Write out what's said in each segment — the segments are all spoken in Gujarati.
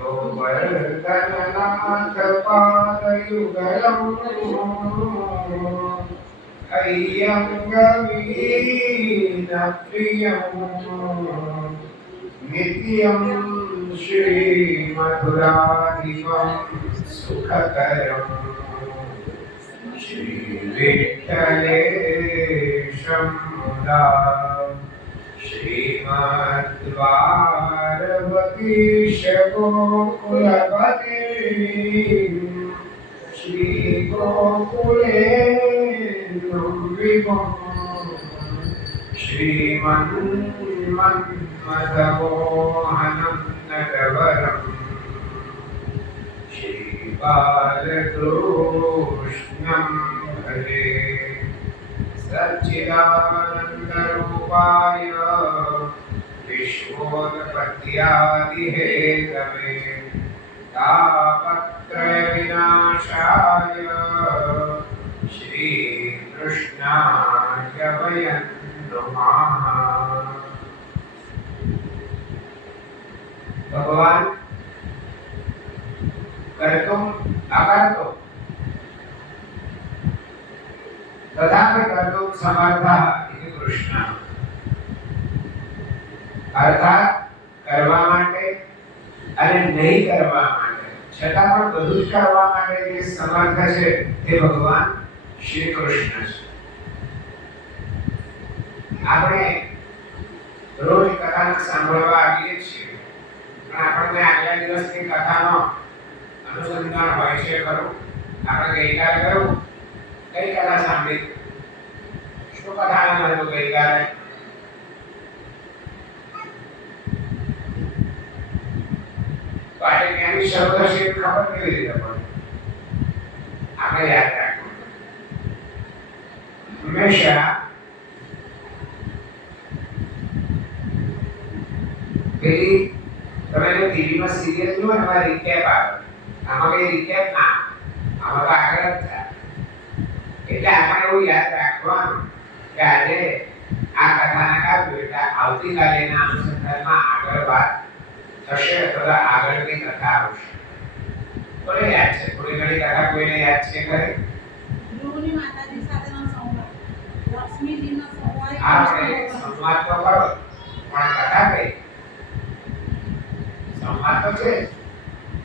गोवर्धननाथ पादयुगलम् अय्यङ्गवीरप्रियम् नित्यं श्रीमधुराधिपं सुखकरम् श्रीविठ्ठलेशं मुदा श्रीमद्वारवतीश गोकुलपते श्रीगोकुलेन्द्रं विभुं श्रीमन्मथमोहनं नटवरम् श्रीबालकृष्णं भजे सच्चिदानन्दरूपाय विश्वोत्पत्त्यादिहेतवे तापत्रयविनाशाय श्रीकृष्णाय वयं नमः। भगवान कर्तुम अकर्तुम तथापि कर्तुम समर्थः इति कृष्ण। अर्थात કરવા માટે અને નહીં કરવા માટે છતાં પણ બધું જ કરવા માટે જે સમર્થ છે તે ભગવાન શ્રી કૃષ્ણ છે. આપણે રોજ કથાને સાંભળવા આવીએ છીએ પણ આપણને આગલા દિવસની કથાનો અનુસંધાન હોય છે ખરું? આપણે ગઈકાલે કયું કઈ કથા સાંભળી? શું કથાને મળ્યું ગઈકાલે? તો આજે ક્યાંની શરૂ થશે ખબર કેવી રીતે પડે? આપણે યાદ રાખવું હંમેશા પેલી તમે જો ટીવીમાં સિરિયલ જુઓ એમાં રિકેપ આવે, આમાં કઈ રિકેપ ના, આમાં તો આગળ જ થાય. એટલે આપણે એવું યાદ રાખવાનું કે આજે આ કથાને કાપ્યું એટલે આવતીકાલે એના અનુસંધાનમાં આગળ વાત થશે અથવા આગળની કથા આવશે. કોને યાદ છે? થોડી ઘણી કથા કોઈને યાદ છે ખરી? ધ્રુવની માતાજી સાથેનો સંવાદ, લક્ષ્મીજીનો સંવાદ. આપણે સંવાદ તો કરો પણ કથા કઈ? સંવાદ તો છે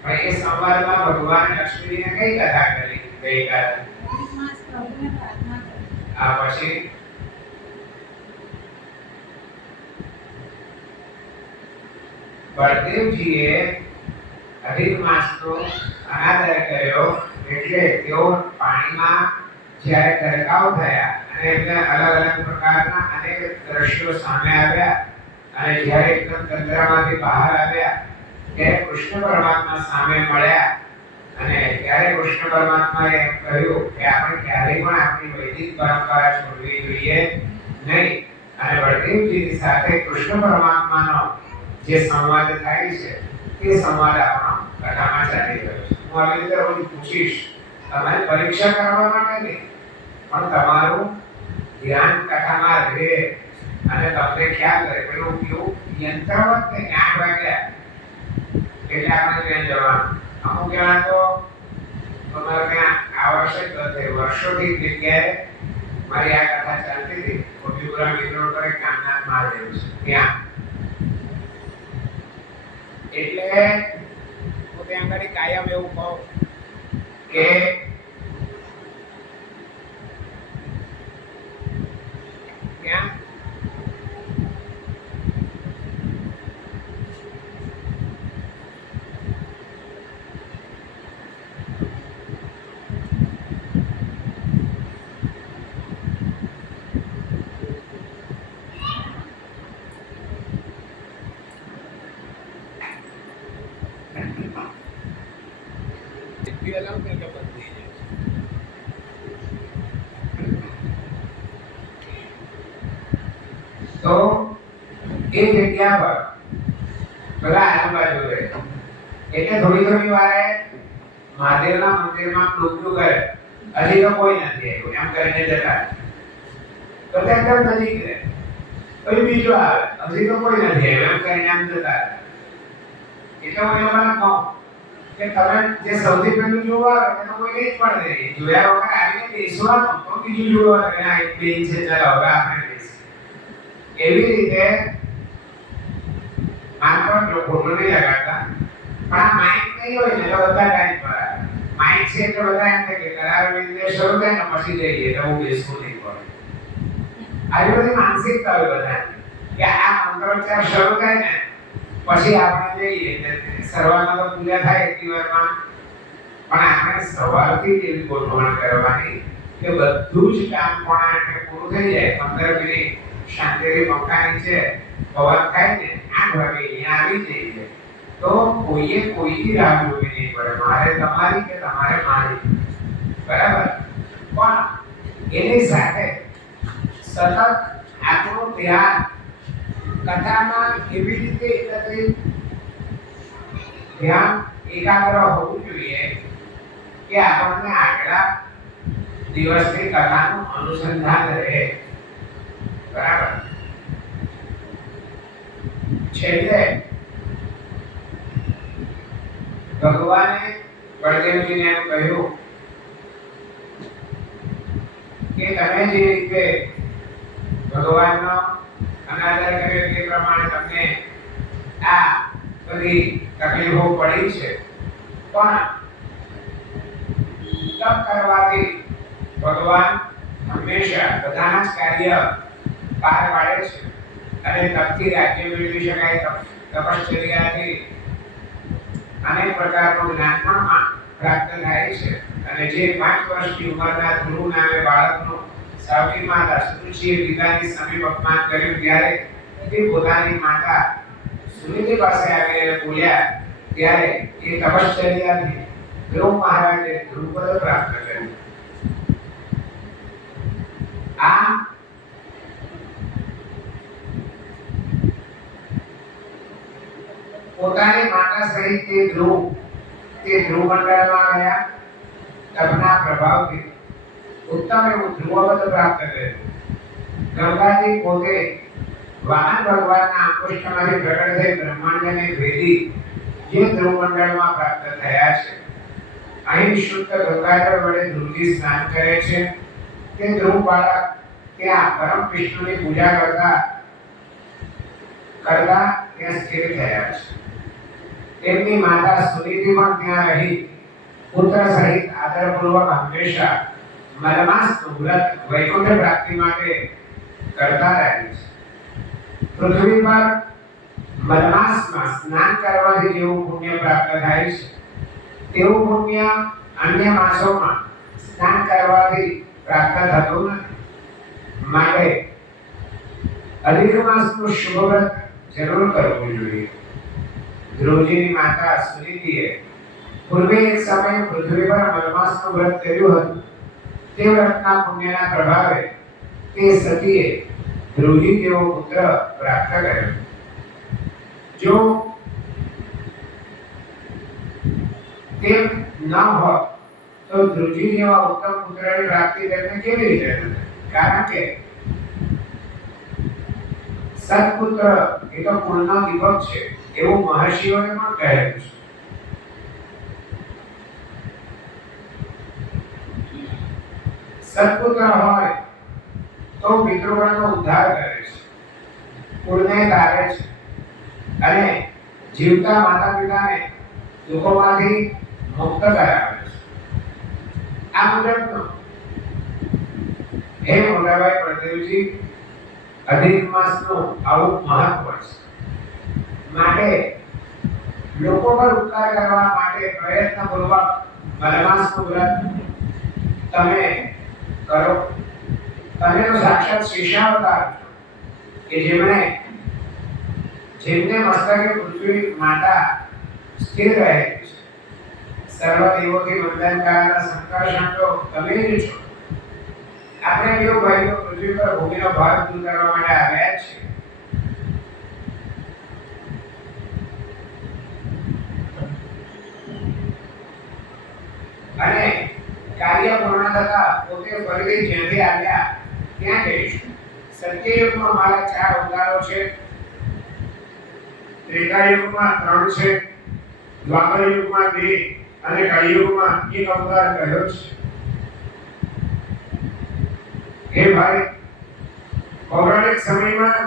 પણ એ સંવાદમાં ભગવાન લક્ષ્મીજીને કઈ કથા કરી ગઈકાલે? આ પછી બળદેવજીએ અધિક માસનો અનાદર કર્યો એટલે તેઓ પાણીમાં જ્યારે ગરકાવ થયા અને એમને અલગ અલગ પ્રકારના અનેક દ્રશ્યો સામે આવ્યા અને જ્યારે એકદમ તંદ્રામાંથી બહાર આવ્યા ત્યારે કૃષ્ણ પરમાત્મા સામે મળ્યા અને ત્યારે કૃષ્ણ પરમાત્માએ એમ કહ્યું કે આપણે ક્યારેય પણ આપણી વૈદિક પરંપરા છોડવી જોઈએ નહીં. અને બળદેવજીની સાથે કૃષ્ણ પરમાત્માનો જે સંવાદ થાય છે તે સંવાદ આપણો કથામાં ચાલી રહ્યો છે. હું આવી રીતે રોજ પૂછીશ, તમારી પરીક્ષા કરવા માટે નહીં પણ તમારું ધ્યાન કથામાં રહે અને તમને ખ્યાલ રહે. પેલું કેવું યંત્રવત કે 8 વાગ્યા એટલે આપણે ત્યાં જવાનું. અમુક જણા તો તમારે ત્યાં આ વર્ષે જ બધે વર્ષોથી જગ્યાએ મારી આ કથા ચાલતી હતી કોટીપુરા મિત્રો પર કામનાથ મહાદેવ છે ત્યાં. એટલે હું ત્યાં આગળ કાયમ એવું કહું કે ત્યાં તો એ જગ્યા પર બધા આજુબાજુ રહે એટલે થોડી થોડી વારે મહાદેવના મંદિરમાં ડૂબડું કરે, હજી તો કોઈ નથી આવ્યું એમ કરીને જતા તો એકદમ નજીક રહે. પછી બીજો આવે, હજી તો કોઈ નથી આવ્યું એમ કરીને આમ જતા એટલે હું એમાં કહું કે તમે જે સૌથી પહેલું જોવા આવે એનો કોઈ રીત પણ નહીં, જોયા વગર આવીને બેસવાનું તો બીજું જોવા કે આ એક બેન છે ચાલો હવે આપણે બેસીએ. એવી રીતે માનવ લોકો નહીં લગાડતા, પણ આ માઇક નહીં હોય ને તો બધા ટાઈમ પર આવે. માઇક છે એટલે બધા એમ કે કરાર વિંદે શરૂ થાય ને પછી જઈએ તો હું બેસવું નહીં પડે. આવી બધી માનસિકતા હોય બધા કે આ મંત્રોચ્ચાર શરૂ થાય ને પછી આપણે જઈએ સર્વમાં તો પૂજા થાય એક દિવસમાં, પણ આપણે સવારથી જ એવી ગોઠવણ કરવાની કે બધું જ કામ પોણા આઠે પૂરું થઈ જાય. 15 મિનિટ શાંતિથી પંખા નીચે પવન થાય ને 8 વાગે અહીંયા આવી જઈએ તો કોઈએ કોઈની રાહ જોવી નહીં પડે, મારે તમારી કે તમારે મારી, બરાબર. પણ એની સાથે સતત આપણું ધ્યાન કથામાં એવી રીતે એકત્રિત ધ્યાન એકાગ્ર હોવું જોઈએ કે આપણને આગલા દિવસની કથાનું અનુસંધાન રહે, બરાબર. છેલ્લે ભગવાને બળદેવજીને એમ કહ્યું કે તમે જે રીતે ભગવાનનો અનાદર કર્યો તે પ્રમાણે તમને આ બધી તકલીફો પડી છે, પણ તપ કરવાથી ભગવાન હંમેશા બધાના જ કાર્ય પાર પાડે છે અને તપથી રાજ્ય મેળવી શકાય. તપશ્ચર્યાથી અનેક પ્રકારનું જ્ઞાન પણ પ્રાપ્ત થાય છે. અને જે 5 વર્ષની ઉંમરના ધ્રુવ નામે બાળકનું સાવકી માતા સુરુચિએ પિતાની સમીપ અપમાન કર્યું ત્યારે તે પોતાની માતા સુનિધિ પાસે આવીને બોલ્યા ત્યારે એ તપશ્ચર્યાથી ધ્રુવ મહારાજે ધ્રુવપદ પ્રાપ્ત કર્યું. આ પોતાની માતા સહિત તે ધ્રુવ મંડળમાં ગયા. તપના પ્રભાવથી ઉત્તમ એવું ધ્રુવપદ પ્રાપ્ત કર્યું. ગંગાજી પોતે વાહન ભગવાનના અંકુશમાંથી પ્રગટ થઈ બ્રહ્માંડને ભેદી જે ધ્રુવ મંડળમાં પ્રાપ્ત થયા છે. અહીં શુદ્ધ ગંગાજળ વડે ધ્રુવજી સ્નાન કરે છે. તે ધ્રુવ બાળક ત્યાં પરમ વિષ્ણુની પૂજા કરતા ત્યાં સ્થિર થયા છે. તેમની માતા સુનિધિ પણ ત્યાં રહી પુત્ર સહિત આદરપૂર્વક હંમેશા મલમાસનું વ્રત વૈકુંઠ પ્રાપ્તિ માટે કરતા રહે છે. પૃથ્વી પર મલમાસમાં સ્નાન કરવાથી જેવું પુણ્ય પ્રાપ્ત થાય છે તેવું પુણ્ય અન્ય માસોમાં સ્નાન કરવાથી પ્રાપ્ત થતું નથી. માટે અધિક માસનું શુભ વ્રત જરૂર કરવું જોઈએ. ધ્રુવજીની માતા સુનિધિએ પૂર્વે એક સમયે પૃથ્વી પર મલમાસનું વ્રત કર્યું હતું. તે વ્રતના પુણ્યના પ્રભાવે તે સતીએ ધ્રુવજી જેવો પુત્ર પ્રાપ્ત કર્યો. જો તેમ ન હોત તો ધ્રુવજી જેવા ઉત્તમ પુત્રની પ્રાપ્તિ તેમને કેવી રીતે થશે? કારણ કે સત્પુત્ર એ તો કુળનો દીપક છે એવું મહર્ષિઓએ પણ કહેલું છે. સત્પુત્ર હોય તો પિતૃગણનો ઉદ્ધાર કરે છે, કુળને તારે છે અને જીવતા માતા પિતાને દુઃખોમાંથી મુક્ત કરાવે છે. આ મુજબનો હે મોટાભાઈ બળદેવજી અધિક માસનું આવું મહત્વ છે. માટે લોકો પર ઉપકાર કરવા માટે પ્રયત્નપૂર્વક મલમાસનું વ્રત તમે કરો. તમે તો સાક્ષાત શિષ્યાવતાર છો કે જેમને મસ્તકે પૃથ્વી માતા સ્થિર રહેલી છે. સર્વ દેવોથી વંદન કરાતા સંકર્ષણ તો તમે જ છો. આપણે કેવું ભાઈઓ પૃથ્વી પર ભૂમિનો ભાર દૂર કરવા માટે આવ્યા છીએ. અને કાર્ય પૂર્ણ થતા પોતે ફરીથી જ્યાંથી આવ્યા ત્યાં જઈશું. સત્યયુગમાં મારા 4 અવતારો છે, ત્રેતાયુગમાં 3 છે દ્વાપર યુગમાં 2 અને કળિયુગમાં 1 અવતાર કહ્યો છે। હે ભાઈ, પૌરાણિક સમયમાં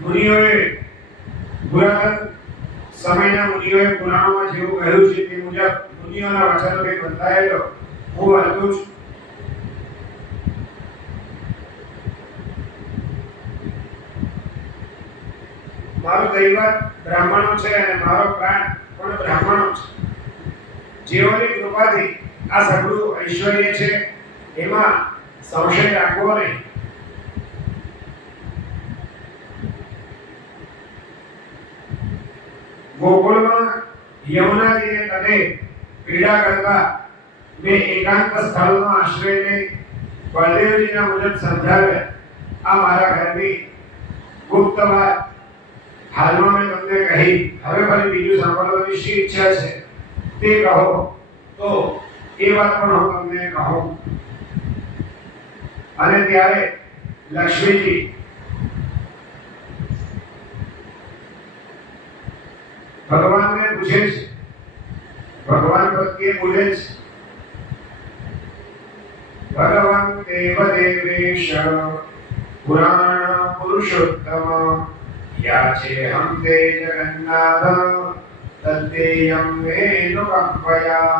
મુનિઓએ પુરાતન સમયના મુનિઓએ પુરાણોમાં જેવું કહ્યું છે તે મુજબ મુનિઓના વચનોથી બંધાયેલો હું વાંચું છું। મારો દૈવત બ્રાહ્મણો છે અને મારો પ્રાણ પણ બ્રાહ્મણો છે। જેઓની કૃપાથી આ સગળું ઐશ્વર્ય છે એમાં સંશય રાખવો નહીં। ગોકુળમાં યમુનાજીને તટે ક્રીડા કરતા મેં એકાંત સ્થળનો આશ્રય લઈ બળદેવજીના મુજબ સમજાવ્યા। આ મારા ઘરની ગુપ્ત વાત હાલમાં મેં તમને કહી, હવે ફરી બીજું સાંભળવાની શી ઈચ્છા છે તે કહો તો એ વાત પણ હું તમને કહું। અને ત્યારે લક્ષ્મીજી ભગવાનને પૂછે છે, ભગવાન પ્રત્યે બોલે છે, ભગવાન દેવ દેવેશ પુરાણ પુરુષોત્તમ યાચે હમ તે જગન્નાથ તદ્દેયમ વેનુકંપયા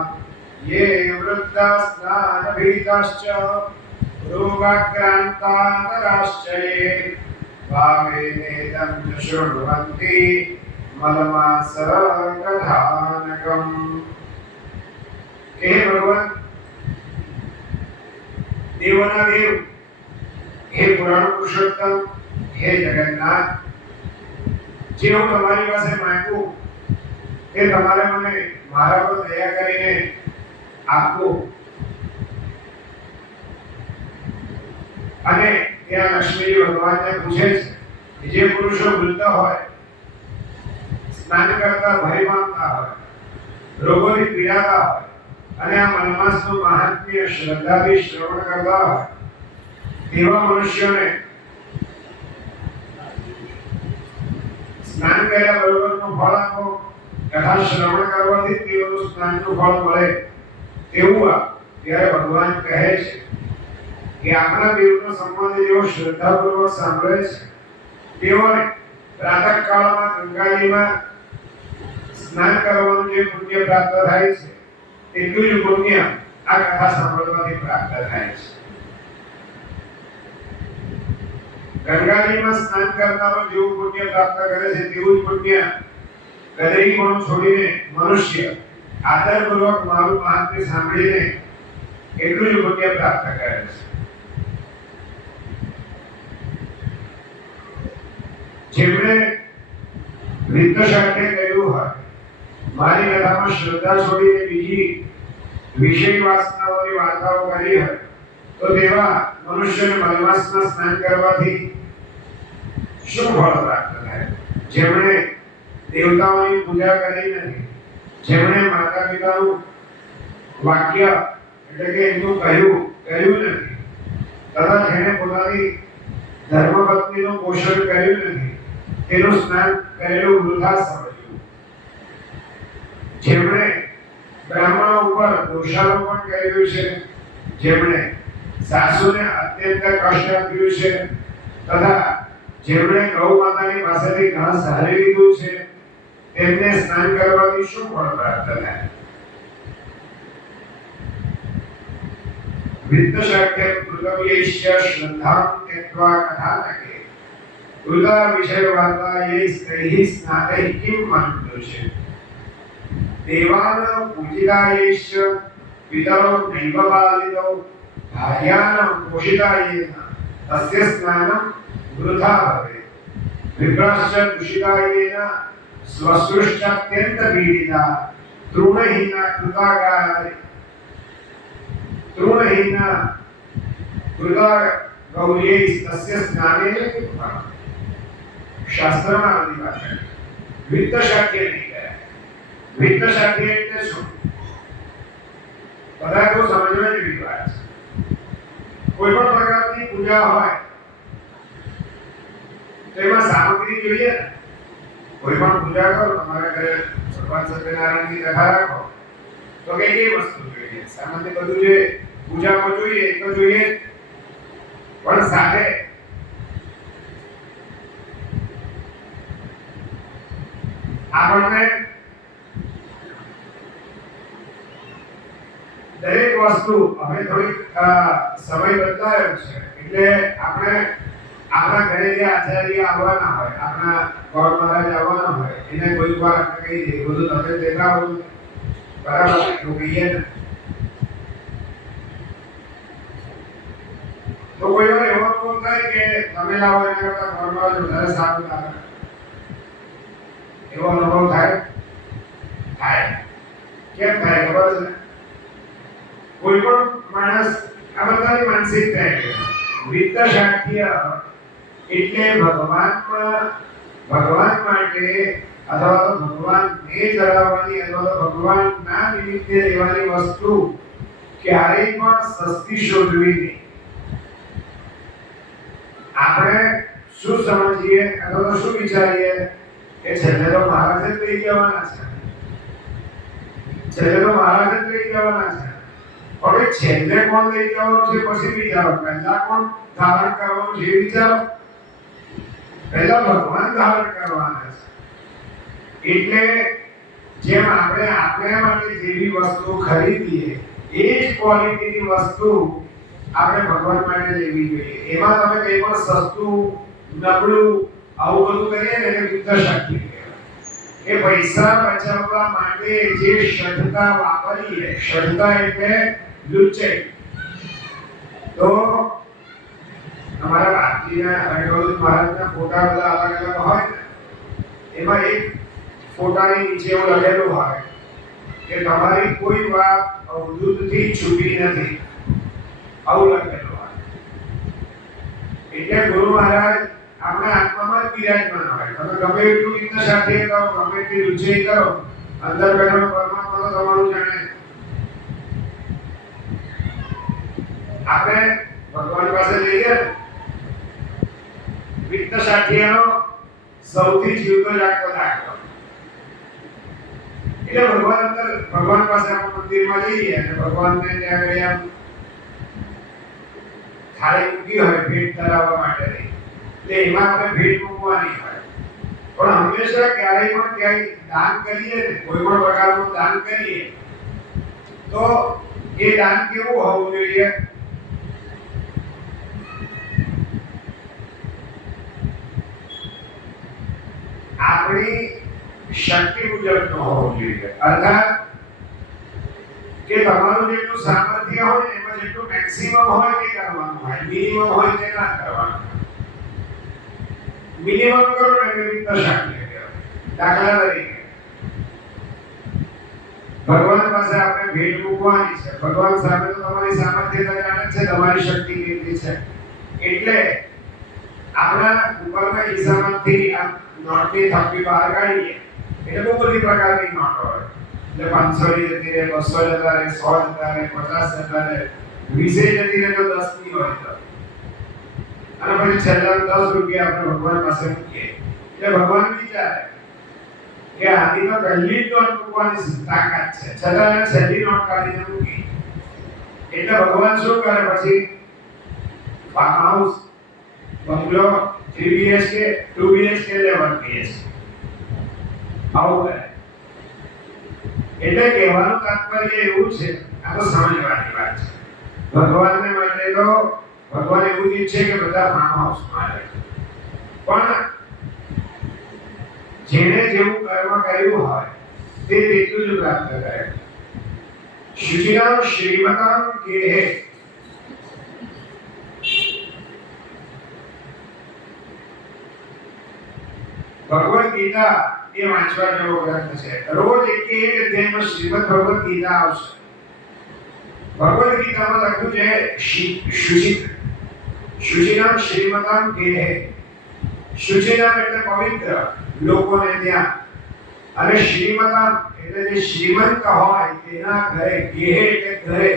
ये वृद्धा स्नान भीताश्च रोगाक्रांतानराश्च ये भावेनेदं च शृण्वन्ति मलमास कथानकम्। हे भगवान देवना देव, हे पुराण पुरुषोत्तम, हे जगन्नाथ, જે હું તમારી પાસે માંગુ તે તમારે મને મારા પર દયા કરીને આપો। અને ત્યાં લક્ષ્મીજી ભગવાનને પૂછે છે કે જે પુરુષો વૃદ્ધ હોય, સ્નાન કરતા ભય પામતા હોય, રોગોથી પીડાતા હોય અને આ મનમાસનું મહાત્મ્ય શ્રદ્ધાથી શ્રવણ કરતા હોય તેવા મનુષ્યોને સ્નાન કર્યા બરોબરનું ફળ આપો તથા શ્રવણ કરવાથી તેઓનું સ્નાનનું ફળ મળે તેવું આ। ત્યારે ભગવાન કહે છે કે આપણા દેવનો સંબંધ જેઓ શ્રદ્ધાપૂર્વક સાંભળે છે તેઓને પ્રાતઃકાળમાં ગંગાજીમાં સ્નાન કરવાનું જે પુણ્ય પ્રાપ્ત થાય છે એટલું જ પુણ્ય આ કથા સાંભળવાથી પ્રાપ્ત થાય છે। ગંગાજીમાં સ્નાન કરનારો જેવું પુણ્ય પ્રાપ્ત કરે છે તેવું જ પુણ્ય ગદરી ગુણ છોડીને મનુષ્ય આદરપૂર્વક મારું મહાત્મ્ય સાંભળીને એટલું જ પુણ્ય પ્રાપ્ત કરે છે। જેમણે વિત્તશાસ્ત્રે કહ્યું હોય મારી કથામાં શ્રદ્ધા છોડીને બીજી વિષય વાસનાઓની વાર્તાઓ કરી હોય તો તેવા મનુષ્યને મલમાસમાં સ્નાન કરવાથી શું ફળ પ્રાપ્ત થાય? જેમણે દેવતાઓની પૂજા કરી નથી, જેમણે માતા પિતાનું વાક્ય એટલે કે એમનું કહ્યું નથી તથા જેણે પોતાની ધર્મપત્નીનું પોષણ કર્યું નથી તેનું સ્નાન કરેલું વૃથા સમજ્યું, જેમણે બ્રાહ્મણો ઉપર દોષારોપણ કર્યું છે, જેમણે સાસુને અત્યંત કષ્ટ આપ્યું છે તથા જેમણે ગૌ માતાની પાસેથી ઘાસ હારી લીધું છે તેમને સ્નાન કરવાથી શું ફળ પ્રાપ્ત થાય? વિત્તશાસ્ત્રે પૃથવ્યૈશ્ય શ્રદ્ધાં त्यक्त्वा कथानके ઉદા વિષય વાર્તા યૈ સ્તૈઃ સ્નાતૈ કિમ મનુષ્ય દેવાન પૂજિતાયૈશ્ચ પિતરો નૈવ બાલિતો ભાર્યાન પોષિતાયેન તસ્ય સ્નાનમ વૃથા ભવેत् વિપ્રાશ્ચ દુષિતાયેન स्वसृष्टात्यंत पीडिता तृणहीना कृता गौर्यै तस्य स्नानेन किं शास्त्रमा आदि बात है। वित्त शाक्य नहीं है। वित्त शाक्य એટલે શું? બધા તો સમજવા જેવી વાત છે। કોઈ પણ પ્રકારની પૂજા હોય તેમાં સામગ્રી જોઈએ ને। કોઈ પણ પૂજા કરો તમારા ઘરે ભગવાન સત્યનારાયણની કથા રાખો તો કઈ કઈ વસ્તુ જોઈએ? સામાન્ય બધું જે પૂજામાં જોઈએ એ તો જોઈએ જ. પણ સાથે આપણને દરેક વસ્તુ હવે થોડીક સમય બદલાયો છે એટલે આપણે આપણા ઘરે જે આચાર્ય આવવાના હોય, આપણા ગોળ મહારાજ આવવાના હોય, એને કોઈ વાર આપણે કહી દઈએ બધું તમે દેતા હો, બરાબર એટલું કહીએ ને. તો કોઈ વાર એવો અનુભવ થાય કે તમે લાવો એના કરતા ગોળ મહારાજ વધારે સારું લાગે, એવો અનુભવ થાય? કેમ થાય ખબર છે? કોઈ પણ માણસ આ બધાની માનસિકતા છે. વિત્ત શાક્ય એટલે ભગવાન માટે અથવા તો ભગવાનને ચડાવવાની અથવા તો ભગવાનના નિમિત્તે લેવાની વસ્તુ ક્યારેય પણ સસ્તી શોધવી નહીં. આપણે શું સમજીએ અથવા તો શું વિચારીએ કે છેલ્લે તો મહારાજ જ લઈ જવાના છે, છેલ્લે તો મહારાજ જ લઈ જવાના છે. હવે છેલ્લે કોણ લઈ જવાનું છે પછી વિચારો, પહેલા કોણ ધારણ કરવાનું છે વિચારો. પહેલા ભગવાન ધારણ કરવાના છે. એટલે જેમ આપણે આપણા માટે જેવી વસ્તુ ખરીદીએ એ જ ક્વોલિટીની વસ્તુ આપણે ભગવાન માટે લેવી જોઈએ. એમાં તમે કંઈ પણ સસ્તું નબળું આવું બધું કરીએ ને એને વિત્ત શક્તિ કહેવાય. એ પૈસા બચાવવા માટે જે શ્રદ્ધા વાપરીએ, શ્રદ્ધા એટલે લુચ્ચાઈ. તો અમારા બાપજીના અડોલ મહારાજના ફોટા બધા અલગ અલગ હોય ને, એમાં એક ફોટાની નીચે એવું લખેલું હોય કે તમારી કોઈ વાત અવધૂતથી છૂટી નથી, આવું લખેલું હોય. એટલે ગુરુ મહારાજ આપણા આત્મામાં જ બિરાજમાન હોય. તમે ગમે એટલું વિત્ત સાથે કરો, ગમે એટલી લુચ્ચાઈ કરો, અંદર બેઠેલો પરમાત્મા તો તમારું જાણે. આપણે ભગવાન પાસે જઈએ વિત્ત સાઠીયાનો સૌથી જીવતો જાગતો દાખલો. એટલે ભગવાન પાસે આપણે મંદિરમાં જઈએ અને ભગવાનને ત્યાં આગળ આમ થાળી મૂકી હોય ભેટ ધરાવવા માટેની, એટલે એમાં આપણે ભેટ મૂકવાની હોય. પણ હંમેશા ક્યારેય પણ ક્યાંય દાન કરીએ ને, કોઈ પણ પ્રકારનું દાન કરીએ તો એ દાન કેવું હોવું જોઈએ? આપણી શક્તિ મુજબનો હોવો જોઈએ. અર્થાત કે તમારું જેટલું સામર્થ્ય હોય ને એમાં જેટલું મેક્સિમમ હોય તે કરવાનું હોય, મિનિમમ હોય તે ના કરવાનું. મિનિમમ કરો ને એટલે વિત્ત શક્તિ કહેવાય. દાખલા તરીકે ભગવાન પાસે આપણે ભેટ મૂકવાની છે. ભગવાન સામે તો તમારી સામર્થ્ય જાણે છે, તમારી શક્તિ કેટલી છે. એટલે આપણા ઉપરના હિસાબથી આ નોટની થપ્પી બહાર કાઢીએ એટલે બહુ બધી પ્રકારની નોટ હોય. એટલે 500 ની જતી રહે, 200 જતા રહે, 100 જતા રહે, 50 જતા રહે, 20 જતી રહે તો 10 ની હોય તો. અને પછી છેલ્લા 10 રૂપિયા આપણે ભગવાન પાસે મૂકીએ એટલે ભગવાન વિચારે કે આની તો પહેલી જ નોટ મૂકવાની તાકાત છે, છતાં એને છેલ્લી નોટ કાઢીને મૂકી. એટલે ભગવાન શું કરે પછી? ફાર્મ હાઉસ, બંગલો, 3 BHK, 2 BHK લે 1 BHK આવું કરે. એટલે કહેવાનું તાત્પર્ય એવું છે, આ તો સમજવાની વાત છે. ભગવાનને માટે તો ભગવાન એવું જ ઈચ્છે કે બધા ફાર્મ હાઉસમાં રહે. પણ જેણે જેવું કર્મ કર્યું હોય તે તેટલું જ પ્રાપ્ત કરે. શુચિરામ શ્રીમતામ કેહે. ભગવદ ગીતા એ વાંચવા જેવો ગ્રંથ છે. રોજ એક અધ્યાયમાં શ્રીમદ ભગવદ ગીતા આવશે. ભગવદ ગીતામાં લખ્યું છે શુચિનામ શ્રીમતામ કેહે. શુચિનામ એટલે પવિત્ર, લોકોને ત્યાં, અને શ્રીમતામ એટલે જે શ્રીમંત હોય તેના ઘરે, કેહે એટલે ઘરે.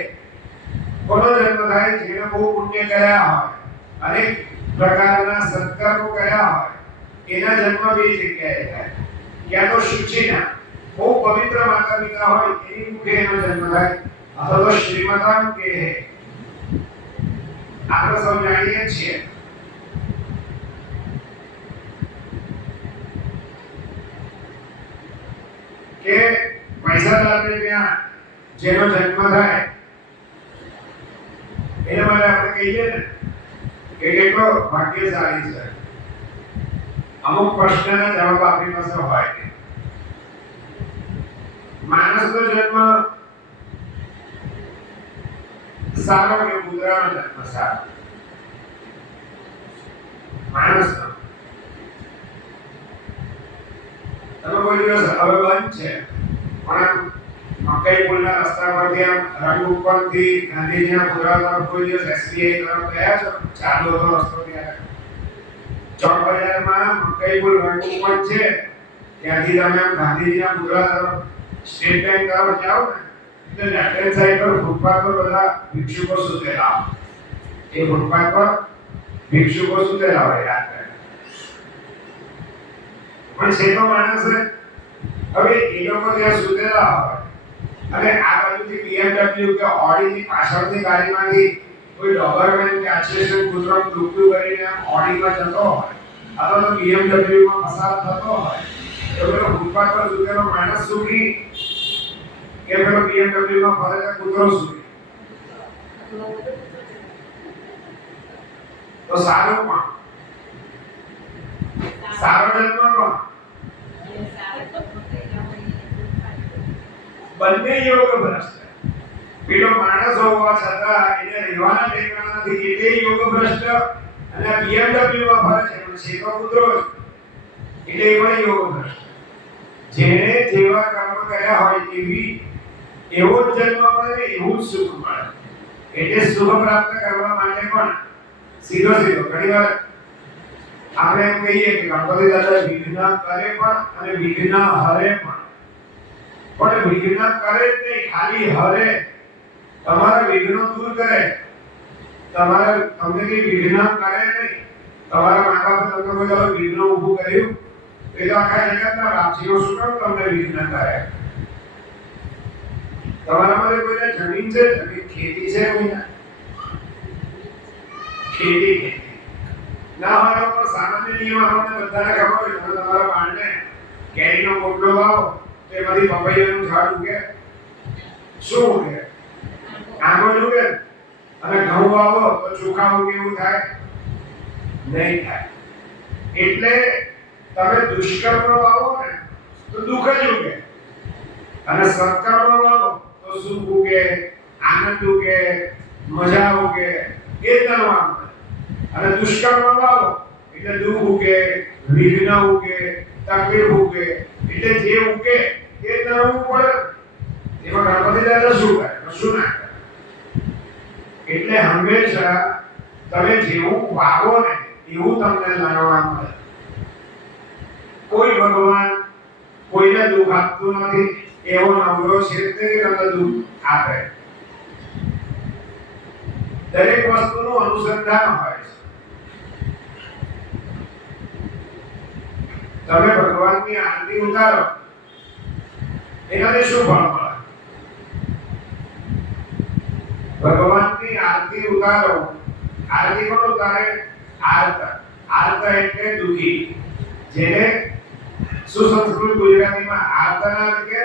કોનો જન્મ થાય? જેને બહુ પુણ્ય કર્યા હોય, અનેક પ્રકારના સત્કર્મો કર્યા હોય, એના જન્મ બે જગ્યાએ થાય. ક્યાં તો શુચિના બહુ પવિત્ર માતા પિતા હોય એની મુખે એનો જન્મ થાય અથવા તો શ્રીમતામ કે આપણે સૌ જાણીએ છીએ કે પૈસાદારને ત્યાં જેનો જન્મ થાય એના માટે આપણે કહીએ ને કે કેટલો ભાગ્યશાળી છે. અમુક પ્રશ્નના જવાબ આપણી પાસે હોય છે. માણસનો જન્મ સારો કે કૂતરાનો જન્મ સારો? માણસનો. તમે કોઈ દિવસ હવે બંધ છે પણ મકઈ પુલના રસ્તા પરથી આમ રંગ ઉપરથી ગાંધીજીના પુતળા તરફ કોઈ દિવસ એસબીઆઈ તરફ ગયા છો? ચાલુ હતો રસ્તો ત્યારે ચોક બજારમાં મકઈ પુલ રંગ ઉપર છે ત્યાંથી તમે આમ ગાંધીજીના પુતળા તરફ સ્ટેટ બેંક તરફ જાઓ ને એટલે લેફ્ટ હેન્ડ સાઈડ પર ફૂટપાથ પર બધા ભિક્ષુકો સૂતેલા હોય. એ ફૂટપાથ પર ભિક્ષુકો સૂતેલા હોય રાત્રે. પણ છે તો માણસ હવે એ લોકો ત્યાં સૂતેલા હોય અને આ બાજુથી BMW કે ઓડી ની પાછળની ગાડીમાંથી કોઈ ડોબરમેન કે આશેષન કૂતરો ડૂબડું કરીને ઓડીમાં જતો હોય અથવા તો BMW માં પસાર થતો હોય તો પેલો ફૂટપાથ પર સૂતેલો માણસ સુખી કે પેલો BMW માં ફરે કૂતરો સુખી? તો સારું પણ સારો જન્મ પણ બંને યોગ ભ્રષ્ટ. પેલો માણસ હોવા છતાં એને રહેવાના ઠેકાણા નથી એટલે યોગ ભ્રષ્ટ અને BMW માં ફરે છે પણ છે તો કૂતરો જ એટલે એ પણ યોગ ભ્રષ્ટ. જેને જેવા કર્મ કર્યા હોય એવી એવો જ જન્મ મળે ને એવું જ સુખ મળે. એટલે સુખ પ્રાપ્ત કરવા માટે પણ સીધો ઘણીવાર આપણે એમ કહીએ કે ગણપતિ દાદા વિઘ્ન કરે પણ અને વિઘ્ન હરે પણ વિઘ્ન કરે જ નહીં, ખાલી હરે. તમારા વિઘ્નો દૂર કરે. તમને કઈ વિઘ્ન કરે નહીં. તમારા મા બાપે તમને કોઈ ચાલો વિઘ્ન ઊભું કર્યું એ તો આખા જગતના બાપજીઓ શું કામ તમને વિઘ્ન કરે? તમારા માટે કોઈને જમીન છે? જમીન ખેતી છે કોઈને? ખેતી ના હોય તો સામાન્ય નિયમ આપણને બધાને ખબર હોય. તમે તમારા બાળને કેરીનો પોટલો વાવો તો એમાંથી પપૈયાનું ઝાડ ઉગે. શું ઉગે? આંબો ઉગે. અને ઘઉં વાવો તો ચોખા ઉગે એવું થાય? નહીં થાય. એટલે તમે દુષ્કર્મ વાવો ને તો દુઃખ જ ઉગે અને સત્કર્મ વાવો તો સુખ ઉગે, આનંદ ઉગે, મજા ઉગે. એ કરવાનું. અને દુષ્કર્મ વાવો એટલે દુઃખ ઉગે, વિઘ્ન ઉગે, તકલીફ ઉગે. એટલે જે ઉગે એ કરવું પડે. એમાં ગણપતિ દાદા શું કરે? શું ના કરે? એટલે હંમેશા તમે જેવું વાવો ને એવું તમને લણવા મળે. કોઈ ભગવાન કોઈને દુઃખ આપતું નથી. એવો નવરો છે કે તમને દુઃખ આપે. દરેક વસ્તુનું અનુસંધાન હોય છે. તમે ભગવાનની આરતી ઉતારો એનાથી શું ફળ મળે? ભગવાનની આરતી ઉતારો. આરતી કોણ ઉતારે? આર્ત. આર્ત એટલે દુખી. જેને સુસંસ્કૃત ગુજરાતીમાં આર્તનાદ કહે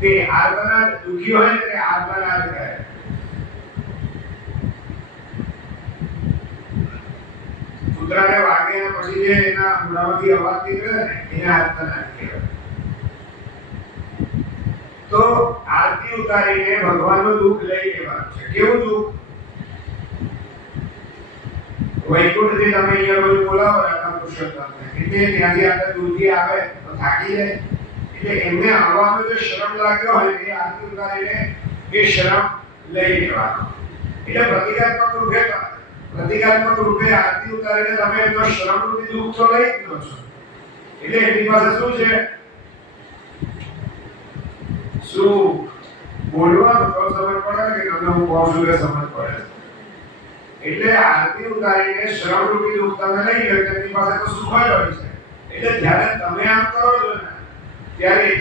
તે આર્તનાદ દુખી હોય ને તે આર્તનાદ કહે. કૂતરાને વાગે ને પછી જે એના મોઢામાંથી અવાજ નીકળે ને એને આર્તનાદ કહેવાય. તો આરતી ઉતારીને ભગવાનનું દુઃખ લઈ લેવાનું છે. કેવું દુઃખ? વૈકુંઠથી તમે અહીંયા રોજ બોલાવો રાધા પુરુષોત્તમને એટલે ત્યાંથી આપણે દૂરથી આવે તો થાકી જાય. એટલે એમને આવવાનો જે શ્રમ લાગ્યો હોય એ આરતી ઉતારીને એ શ્રમ લઈ લેવાનો. એટલે પ્રતિકાત્મક રૂપે આરતી ઉતારીને તમે એમનો શ્રમરૂપી દુઃખ તો લઈ જ લો છો. એટલે એમની પાસે શું છે? શું બોલવાનું તો સમજ પડે કે તમને હું કહું છું કે સમજ પડે. એટલે આરતી ઉતારીને શ્રમરૂપી દુઃખ તમે લઈ લો. તેમની પાસે તો સુખ જ હોય છે. એટલે જ્યારે તમે આમ કરો છો ને ત્યારે એક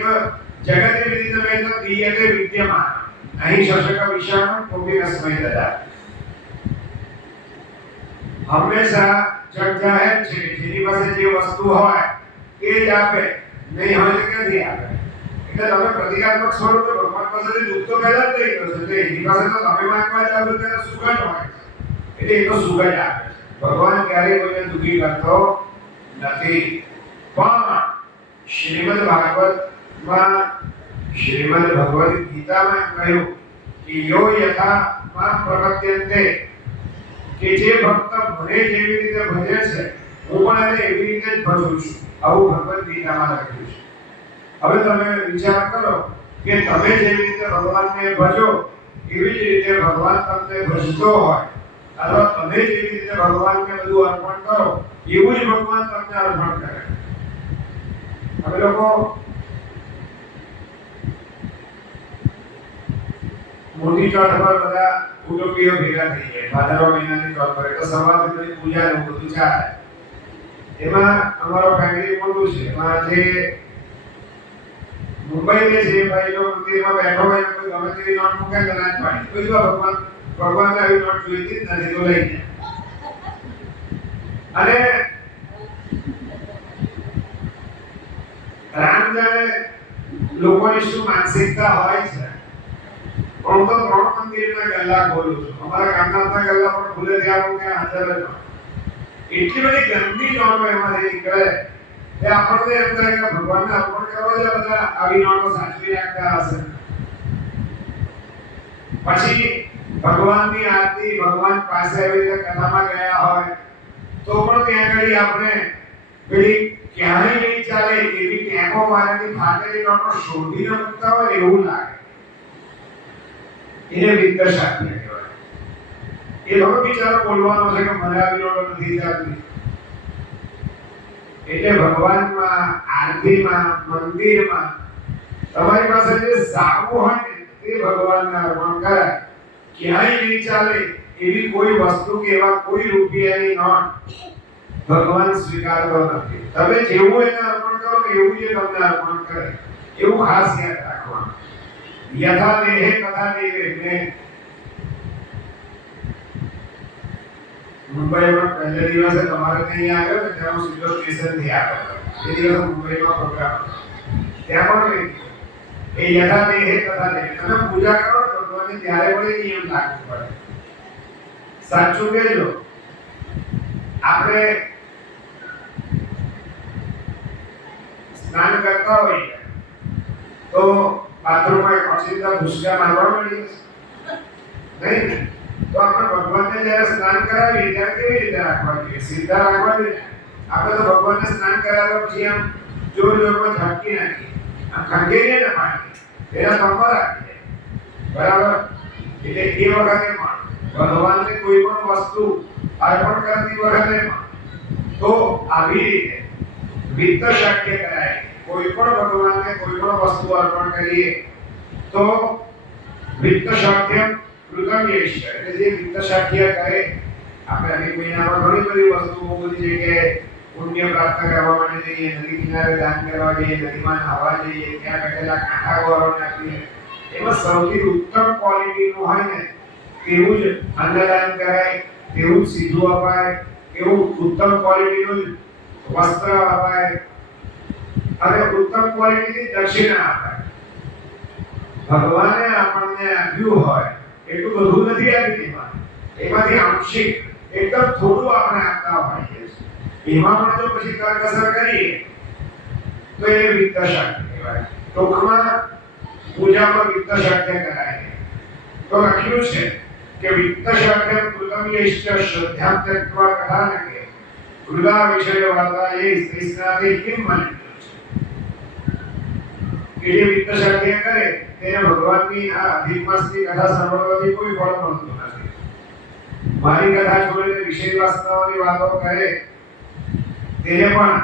જગતે વિદિતમેન દીયતે વિદ્યમાન અહીં શશક વિષાણ કોપિરસ્મય દદા હંમેશા જગ જાહેર છે જેની પાસે જે વસ્તુ હોય એ જ આપે, નહીં હોય તો ક્યાંથી આપે? એટલે તમે પ્રતિકાત્મક સ્વરૂપે ભગવાન પાસેથી દુઃખ તો પેદા જ નહીં કરશો, એટલે એની પાસે તો તમે માંગવા જાવ છો ત્યારે સુખ જ હોય, એટલે એ તો સુખ જ આપે. ભગવાન ક્યારેય કોઈને દુઃખી કરતો નથી. પણ શ્રીમદ ભાગવતમાં શ્રીમદ ભગવદ ગીતામાં કહ્યું કે યો યથા માં પ્રગત્યંતે, કે જે ભક્ત મને જેવી રીતે ભજે છે હું પણ એને એવી રીતે જ ભજું છું, આવું ભગવદ ગીતામાં લખ્યું છે. હવે તમે વિચાર કરો કે તમે જેવી રીતે ભગવાનને ભજો એવી જ રીતે ભગવાન તમને ભજતો હોય, અથવા તમે જેવી રીતે ભગવાનને બધું અર્પણ કરો એવું જ ભગવાન તમને અર્પણ કરે. અમે લોકો મોટી ચોથ પર બધા કુટુંબીઓ ભેગા થઈ જાય, ભાદરવા મહિનાની ચોથ પર એટલે સવારથી બધી પૂજા ને બધું ચાલે. એમાં અમારો ફેમિલી મોટું છે, એમાં જે મુંબઈ ને જે ભાઈ જો મંદિરમાં બેઠો હોય કોઈ ગમે તેવી નોટ મૂકે તો ના જ પાડી, કોઈ ભગવાનને આવી નોટ જોઈતી જ નથી તો લઈ જાય. અને રામ જાણે લોકોની શું માનસિકતા હોય છે. હું તો 3 મંદિરના ગલ્લા ખોલું છું, અમારા ગામના ગલ્લા પણ ખુલે ત્યાં હું ત્યાં હાજર જ છું. એટલી બધી ગંદી નોટો એમાંથી નીકળે એ આપણને એમ થાય કે ભગવાનને અર્પણ કરવા જ બધા આવી નોટો સાચવી રાખતા હશે. પછી ભગવાનની આરતી ભગવાન પાસે આવી રીતે કથામાં ગયા હોય તો પણ ત્યાં આગળ આપણે પેલી ક્યાંય નહીં ચાલે એવી ટેકો મારેલી ફાટેલી નોટો શોધીને મૂકતા હોય એવું લાગે. એને વિદ્યાશાસ્ત્ર કહેવાય. એ થોડો બિચારો બોલવાનો છે કે મને આવી નોટો નથી ચાલતી. એટલે ભગવાનમાં આરતીમાં મંદિરમાં તમારી પાસે જે સારું હોય ને તે ભગવાનને અર્પણ કરાય. ક્યાંય નહીં ચાલે એવી કોઈ વસ્તુ કે એવા કોઈ રૂપિયાની નોટ ભગવાન સ્વીકારતો નથી. તમે જેવું એને અર્પણ કરો એવું જ તમને અર્પણ કરે, એવું ખાસ યાદ રાખવાનું. યથા દેહે તથા દેવે. મુંબઈમાં પહેલે દિવસે તમારે ત્યાં આવ્યો ને ત્યાં હું સીધો સ્ટેશનથી આવ્યો. એ દિવસે મુંબઈમાં પ્રોગ્રામ ત્યાં પણ એ યથા દેહે તથા દેવે. તમે પૂજા કરો ને ભગવાનની ત્યારે પણ એ નિયમ લાગુ પડે. સાચું કહેજો, આપણે સ્નાન કરતા હોઈએ તો બાથરૂમમાં ઓછીતા ભૂસકા મારવા મળીએ નહીં, તો આપણે ભગવાનને જ્યારે સ્નાન કરાવીએ ત્યારે કેવી રીતે રાખવા જોઈએ? સીધા રાખવા જોઈએ. આપણે તો ભગવાનને સ્નાન કરાવ્યા પછી આમ જોર જોરમાં ઝાંકી નાખીએ, આમ ખંડેરીએ ને પાણી એના પંપા રાખીએ, બરાબર? એટલે એ વખતે પણ ભગવાનને કોઈ પણ વસ્તુ અર્પણ કરતી વખતે પણ તો આવી રીતે વિત્ત શક્ય કરાય. કોઈ પણ ભગવાનને કોઈ પણ વસ્તુ અર્પણ કરીએ તો વિત્ત શક્ય કૃતજ્ઞેશ, એટલે જે વિત્ત શક્ય કરે આપણે અનેક મહિનામાં ઘણી બધી વસ્તુઓ બધી જગ્યાએ પુણ્ય પ્રાપ્ત કરવા માટે જઈએ, નદી કિનારે દાન કરવા જઈએ, નદીમાં નહાવા જઈએ, ત્યાં બેઠેલા કાંઠા ગોરોને આપીએ. એમાં સૌથી ઉત્તમ ક્વોલિટીનું હોય ને તેવું જ અન્નદાન કરાય, તેવું જ સીધું અપાય, એવું ઉત્તમ ક્વોલિટીનું વસ્ત્ર અપાય અને ઉત્તમ ક્વોલિટીની દક્ષિણા અપાય. ભગવાને આપણને આપ્યું હોય એટલું બધું નથી આપ્યું, એમાંથી આંશિક એકદમ થોડું આપણે આપતા હોઈએ છીએ. એમાં પણ જો પછી કરકસર કરીએ તો એ વિત્ત શક્ય કહેવાય. ટૂંકમાં પૂજામાં વિત્ત શક્ય કરાય. તો લખ્યું છે કે વિત્ત શક્ય કૃતજ્ઞેશ્ચ શ્રદ્ધાં ત્યક્ત્વા કથાનકે કૃદા વિષય વાર્તાએ સ્ત્રીસ્નાતે કિમ મન્યતે. કે જે વિત્ત શક્ય કરે તેને ભગવાનની આ અધિક માસની કથા સાંભળવાથી કોઈ ફળ મળતું નથી. મારી કથા છોડીને વિષય વાસનાઓની વાતો કરે તેને પણ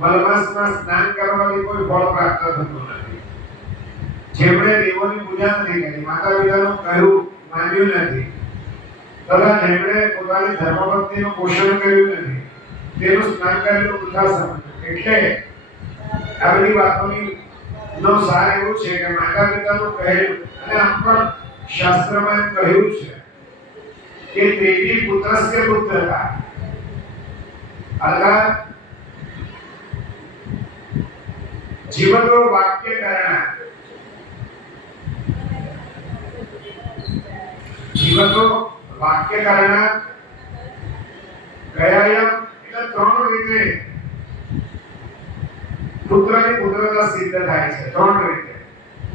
મલમાસમાં સ્નાન કરવાથી કોઈ ફળ પ્રાપ્ત થતું નથી. જેમણે દેવોની પૂજા નથી કરી, માતા પિતાનું કહ્યું માન્યું નથી, તથા જેમણે પોતાની ધર્મપત્નીનું પોષણ કર્યું નથી તેનું સ્નાન કરેલું વૃથા સમજ્યું. એટલે આ બધી વાતોની નો સાર એવું છે કે માતા પિતાનું કહેલું અને આમ પણ શાસ્ત્રમાં કહ્યું છે કે દેવી પુત્રસ્ય પુત્રતા અર્થાત જીવનો વાક્ય કરણ જીવનો વાક્ય કરણ ગયાયમ એટલે ત્રણ રીતે પુત્રની પુત્રતા સિદ્ધ થાય છે ત્રણ રીતે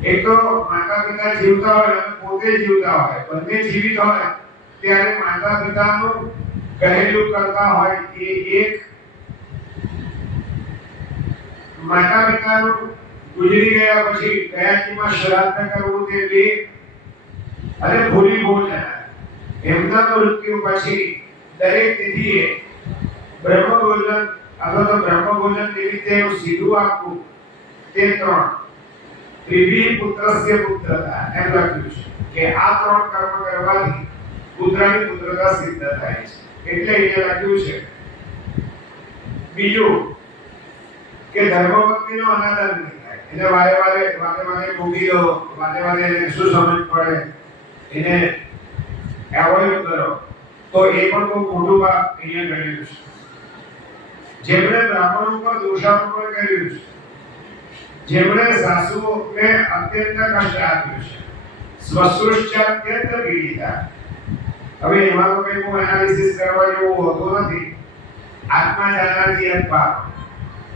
એક તો માતા પિતા જીવતા હોય અને પોતે જીવતા હોય બંને જીવિત હોય ત્યારે માતા પિતાનું કહેલું કરતા હોય એ એક માતા પિતાનું ગુજરી ગયા પછી કયાતીમાં શ્રાદ્ધ કરવું તે બે અને ભૂલી ભોજન એમના મૃત્યુ પછી દરેક તિથિએ બ્રહ્મભોજન અથવા તો બ્રહ્મભોજન નિમિત્તે સીધું આપવું તે ત્રણ ત્રિભી પુત્રસ્ય પુત્રતા એમ લખ્યું છે કે આ ત્રણ કર્મ કરવાથી પુત્રની પુત્રતા સિદ્ધ થાય છે એટલે અહીંયા લખ્યું છે બીજું કે ધર્મપત્નીનો અનાદર નહીં થાય એટલે વારે ભૂગી લો વારે શું સમજ પડે એને એવોઇડ કરો તો એ પણ બહુ મોટું પાપ અહીંયા ગણ્યું છે જેમણે બ્રાહ્મણો પર દોષારોપણ કર્યું છે જેમણે સાસુને અત્યંત કષ્ટ આપ્યું છે સ્વસૃષ્ટ અત્યંત પીડિતા હવે એમાં તો કઈ હું એનાલિસિસ કરવા જેવું હોતું નથી આત્મા જાનાતી પાપ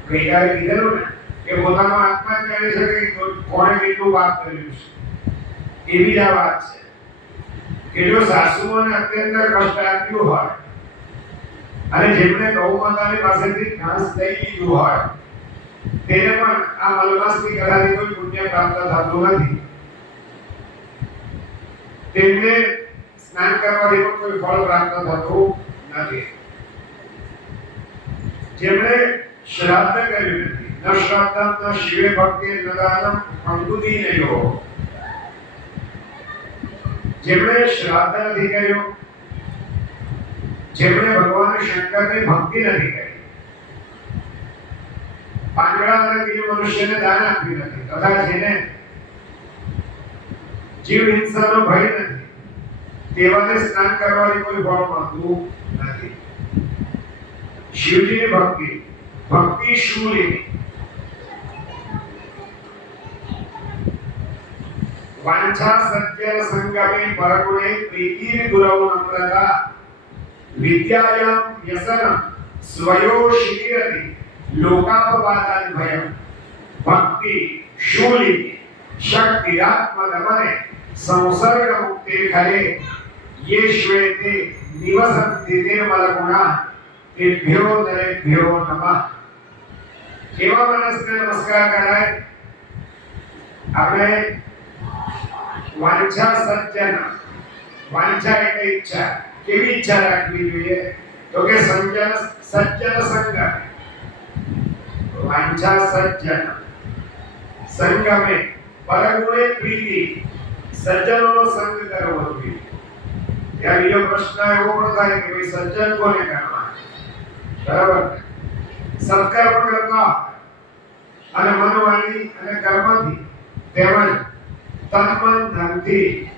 ગઈકાલે કીધેલું ને કે પોતાનો આત્મા જ જાણી શકે કે કોણે કેટલું પાપ કર્યું છે એવી આ વાત છે કે જો સાસુઓને અત્યંત કષ્ટ આપ્યું હોય અને જેમણે ગૌ માતાની પાસેથી ઘાસ લઈ લીધું હોય તેને પણ આ મલમાસની કથાથી કોઈ પુણ્ય પ્રાપ્ત થતું નથી તેમને સ્નાન કરવાથી પણ કોઈ ફળ પ્રાપ્ત થતું નથી જેમણે શ્રાદ્ધ કર્યું નથી ન શ્રાદ્ધમ ન શિવે ભક્તિ ન દાનમ અંકુદીનયો જેમણે શ્રાદ્ધ નથી કર્યું જેમણે ભગવાન શંકરની ભક્તિ નથી કરી પાંગડા અને બીજું મનુષ્યને દાન આપ્યું નથી તથા જેને જીવ હિંસાનો ભય નથી તેવાને સ્નાન કરવાની કોઈ ફળ મળતું નથી શિવજીની ભક્તિ ભક્તિ શૂલી વાંછા સત્ય સંગમે પરગુણે પ્રીતિ ગુરવ નમ્રતા વિદ્યાયામ વ્યસનમ સ્વયોશિરતિ લોકાપવાદાન ભયમ ભક્તિ શૂલી શક્તિરાત્મદમને સંસર્ગ મુક્તિ ખરે યે શ્વેતે નિવસંતિ નિર્મલ ગુણા તેભ્યો નરેભ્યો નમઃ કેવા માણસને નમસ્કાર કરાય આપણે વાંછા સજ્જન વાંછા એટલે ઈચ્છા કેવી ઈચ્છા રાખવી જોઈએ તો કે સજ્જન સંગ વાંછા સજ્જન સંગમે પરગુણે પ્રીતિ સજ્જનોનો સંગ કરવો જોઈએ ત્યાં બીજો પ્રશ્ન એવો પણ થાય કે ભાઈ સજ્જન કોને કરવા બરાબર સત્કર્મ કરતા અને મનવાણી અને કર્મથી તેમજ તન ધનથી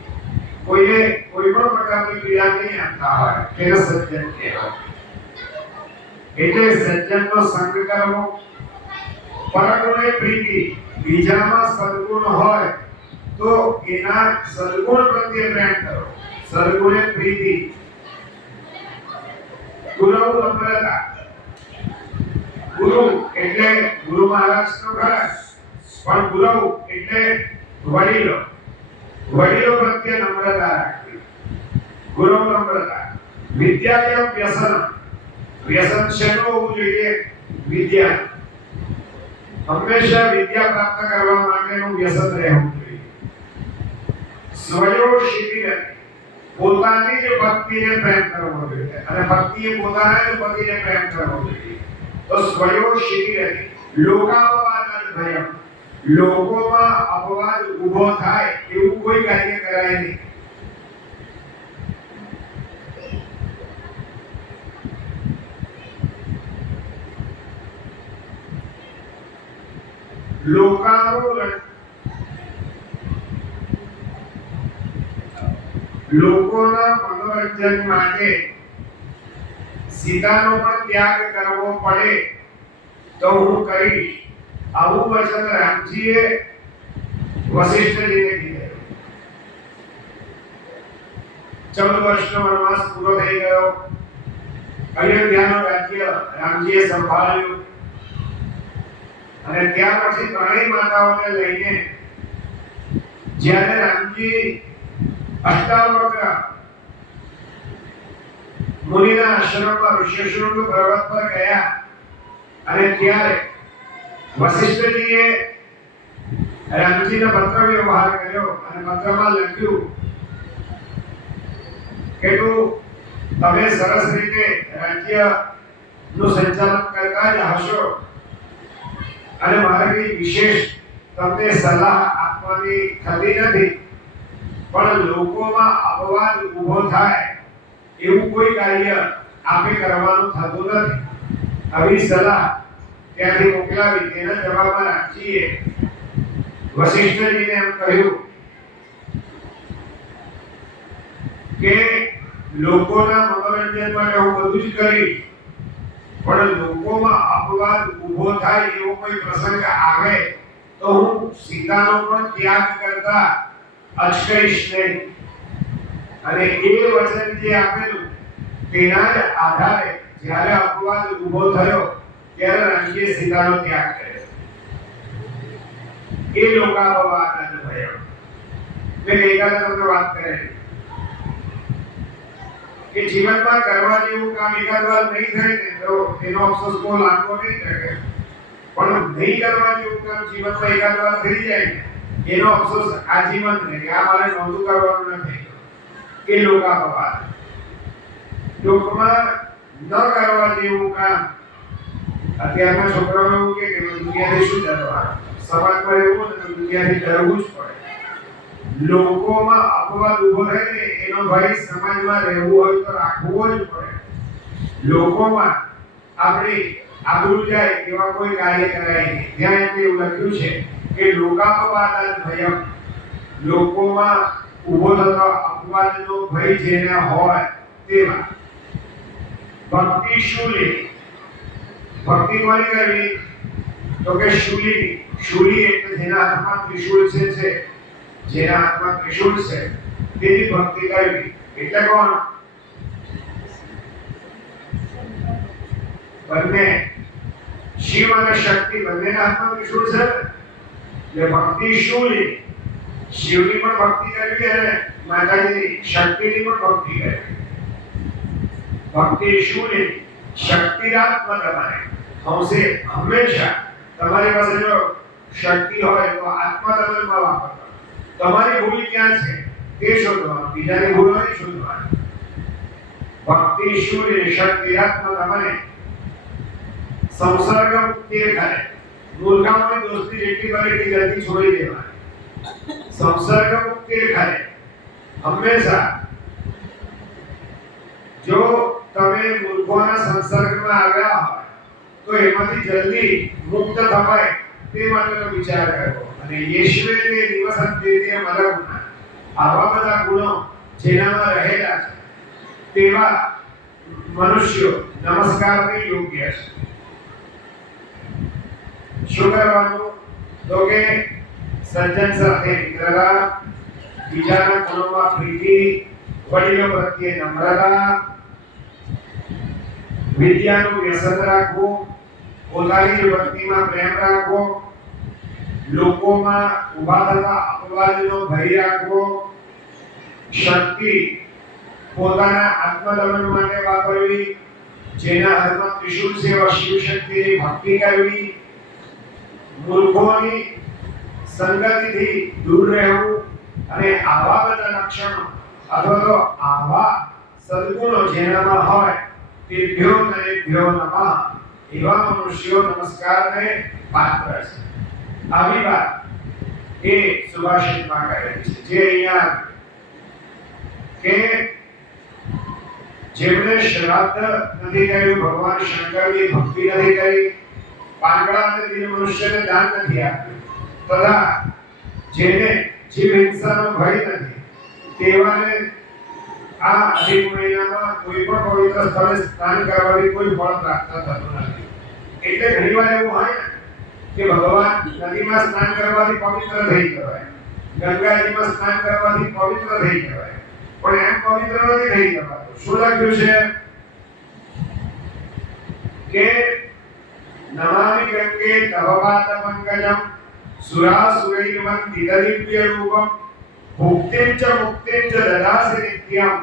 કોઈને કોઈ પણ પ્રકારની પીડા નહીં આપતા હોય તેને સજ્જન કહેવાય એટલે સજ્જનનો સંગ કરવો પરગુણે પ્રીતિ બીજામાં સદગુણ હોય તો એના સદગુણ પ્રત્યે પ્રેમ કરો સદગુણે પ્રીતિ ગુરુ નમ્રતા ગુરુ એટલે ગુરુ મહારાજનો ખરા પણ ગુરુ એટલે વડીલો પ્રત્યે નમ્રતા રાખવી ગુરુ નમ્રતા વિદ્યાયામ વ્યસન વ્યસન શેનું હોવું જોઈએ વિદ્યા હંમેશા વિદ્યા પ્રાપ્ત કરવા માટેનું વ્યસન રહેવું જોઈએ સ્વયોશિરતિ પોતાની જ ભક્તિને પ્રેમ કરવો જોઈએ અને ભક્તિએ પોતાના જ પતિને પ્રેમ કરવો જોઈએ તો સ્વયોશિરતિ લોકાપવાદાન ભયમ લોકોમાં અપવાદ ઊભો થાય એવું કોઈ કાર્ય કરાય નહીં લોકોના મનોરંજન માટે સીતાનો પણ ત્યાગ કરવો પડે તો હું કરીશ, આવું વચન રામજીએ વશિષ્ઠજીને કીધું. 14 વર્ષનો વનવાસ પૂરો થઈ ગયો. અયોધ્યાનું રાજ્ય રામજીએ સંભાળ્યું અને ત્યાર પછી ત્રણેય માતાઓને લઈને જ્યારે રામજી અષ્ટાવક્ર મુનિના આશ્રમમાં ઋષ્યશૃંગ પર્વત પર ગયા અને ત્યારે વશિષ્ઠજીએ રામજીને પત્ર વ્યવહાર કર્યો અને પત્રમાં લખ્યું કે તમે સરસ રીતે રાજ્યનું સંચાલન કરતા જ હશો અને મારે કઈ વિશેષ તમને સલાહ આપવાની થતી નથી, પણ લોકોમાં અપવાદ ઊભો થાય એવું કોઈ કાર્ય આપે કરવાનું થતું નથી. આવી સલાહ ત્યાંથી મોકલાવી. તેના જવાબમાં રામજીએ વશિષ્ઠજીને એમ કહ્યું કે લોકોના મનોરંજન માટે હું બધું જ કરીશ, પણ લોકોમાં અપવાદ ઊભો થાય એવો કોઈ પ્રસંગ આવે તો હું સીતાનો પણ ત્યાગ કરતા અચકઈશ નહીં. અને એ વચન જે આપેલું તેના જ આધારે જ્યારે અપવાદ ઊભો થયો ત્યારે રામજીએ સીતાનો ત્યાગ કર્યો. એ લોકાપવાદ ભય. મેં ગઈકાલે તમને વાત કરેલી કે જીવનમાં કરવા જેવું કામ એકાદ વાર નહીં થાય ને તો એનો અફસોસ બહુ લાંબો નહીં থাকে, પણ નહીં કરવા જેવું કામ જીવનમાં એકાદ વાર થઈ જાય ને એનો અફસોસ આજીવન રહે કે આ મારે નહોતું કરવાનું નથી. એ લોકાપવાદ. ટૂંકમાં ન કરવા જેવું કામ. અત્યારના છોકરાઓ એવું કે દુનિયાથી શું ડરવાનું, સમાજમાં એવું ને તો દુનિયાથી ડરવું જ પડે. લોકોમાં અપવાદ ઊભો રહે ને એનો ભય સમાજમાં રહેવું હોય તો રાખવો જ પડે. લોકોમાં આપણી આબરૂ જાય એવા કોઈ કાર્ય કરાય નહીં. ત્યાં એવું લખ્યું છે કે લોકાપવાદ ભય, લોકોમાં ઊભો થતો અપવાદનો ભય જેને હોય તેવા. ભક્તિ શૂલી. ભક્તિ કોને કરવી તો કે શૂલી. શૂલી એટલે જેના હાથમાં ત્રિશૂળ છે, જેના હાથમાં ત્રિશૂળ છે તેની ભક્તિ કરવી. એટલે કોણ? બંને શિવ અને શક્તિ બંનેના હાથમાં ત્રિશૂળ છે. એટલે ભક્તિ શૂલી. શિવની પણ ભક્તિ કરવી અને માતાજીની શક્તિની પણ ભક્તિ કરવી. ભક્તિ શૂલી શક્તિરાત્મક. તમારે હંમેશા તમારી પાસે જો શક્તિ હોય તો આત્મા તત્વમાં વાપરવાનો. તમારી ભૂલ ક્યાં છે તે શોધવાનું, બીજાની ભૂલ નહીં શોધવાની. ભક્તિ શૂન્ય શક્તિરાત્મક. તમારે સંસર્ગ મુક્તિ કરે. મૂર્ખાઓની દોસ્તી જેટલી બને એટલી જલ્દી છોડી દેવાની. સંસર્ગ મુક્તિ કરે. હંમેશા જો તમે મૂર્ખોના સંસર્ગમાં આવ્યા હોય તો એમાંથી જલ્દી મુક્ત થવાય તે માટેનો વિચાર કરવો. અને યેશુએ તે દિવસ અંત્યે મલગુના આવા બધા ગુણો જેનામાં રહેલા છે તેવા મનુષ્યો નમસ્કારને યોગ્ય છે. શું કરવાનું તો કે સજ્જન સાથે મિત્રતા, બીજાના ગુણોમાં પ્રીતિ, વડીલો પ્રત્યે નમ્રતા, વિદ્યાનું વ્યસન રાખવું, પોતાની ભક્તિમાં પ્રેમ રાખવો, લોકોમાં ઉભા થતા અપવાદનો ભય રાખવો, શક્તિ પોતાના આત્મદમન માટે વાપરવી, જેના હાથમાં ત્રિશૂળ છે એવા શિવ શક્તિની ભક્તિ કરવી, મૂર્ખોની સંગતિથી દૂર રહેવું અને આવા બધા લક્ષણો અથવા તો આવા સદગુણો જેનામાં હોય તેભ્યો નરેભ્યો નમઃ એવા મનુષ્યો નમસ્કારને પાત્ર છે. આવી વાત એ સુભાષિતમાં કહેલી છે. જે અહીંયા કે જેમણે શ્રાદ્ધ નથી કર્યું, ભગવાન શંકરની ભક્તિ નથી કરી, પાંગડા અને દીન મનુષ્યને દાન નથી આપ્યું, તથા જેને જીવ હિંસાનો ભય નથી તેવાને આ અધિક મહિનામાં કોઈ પણ પવિત્ર સ્થળે સ્નાન કરવાથી કોઈ ફળ પ્રાપ્ત થતું નથી. એટલે ઘણીવાર એવું હોય ને કે ભગવાન નદીમાં સ્નાન કરવાથી પવિત્ર થઈ જવાય, ગંગાજીમાં સ્નાન કરવાથી પવિત્ર થઈ જવાય, પણ એમ પવિત્ર નથી થઈ જવાતું. શું લખ્યું છે કે નમામિ ગંગે તવ પાદ પંકજમ સુરાસુરૈર્મન દિવ્ય રૂપમ ભુક્તિમ ચ મુક્તિમ ચ દદાસि નિત્યમ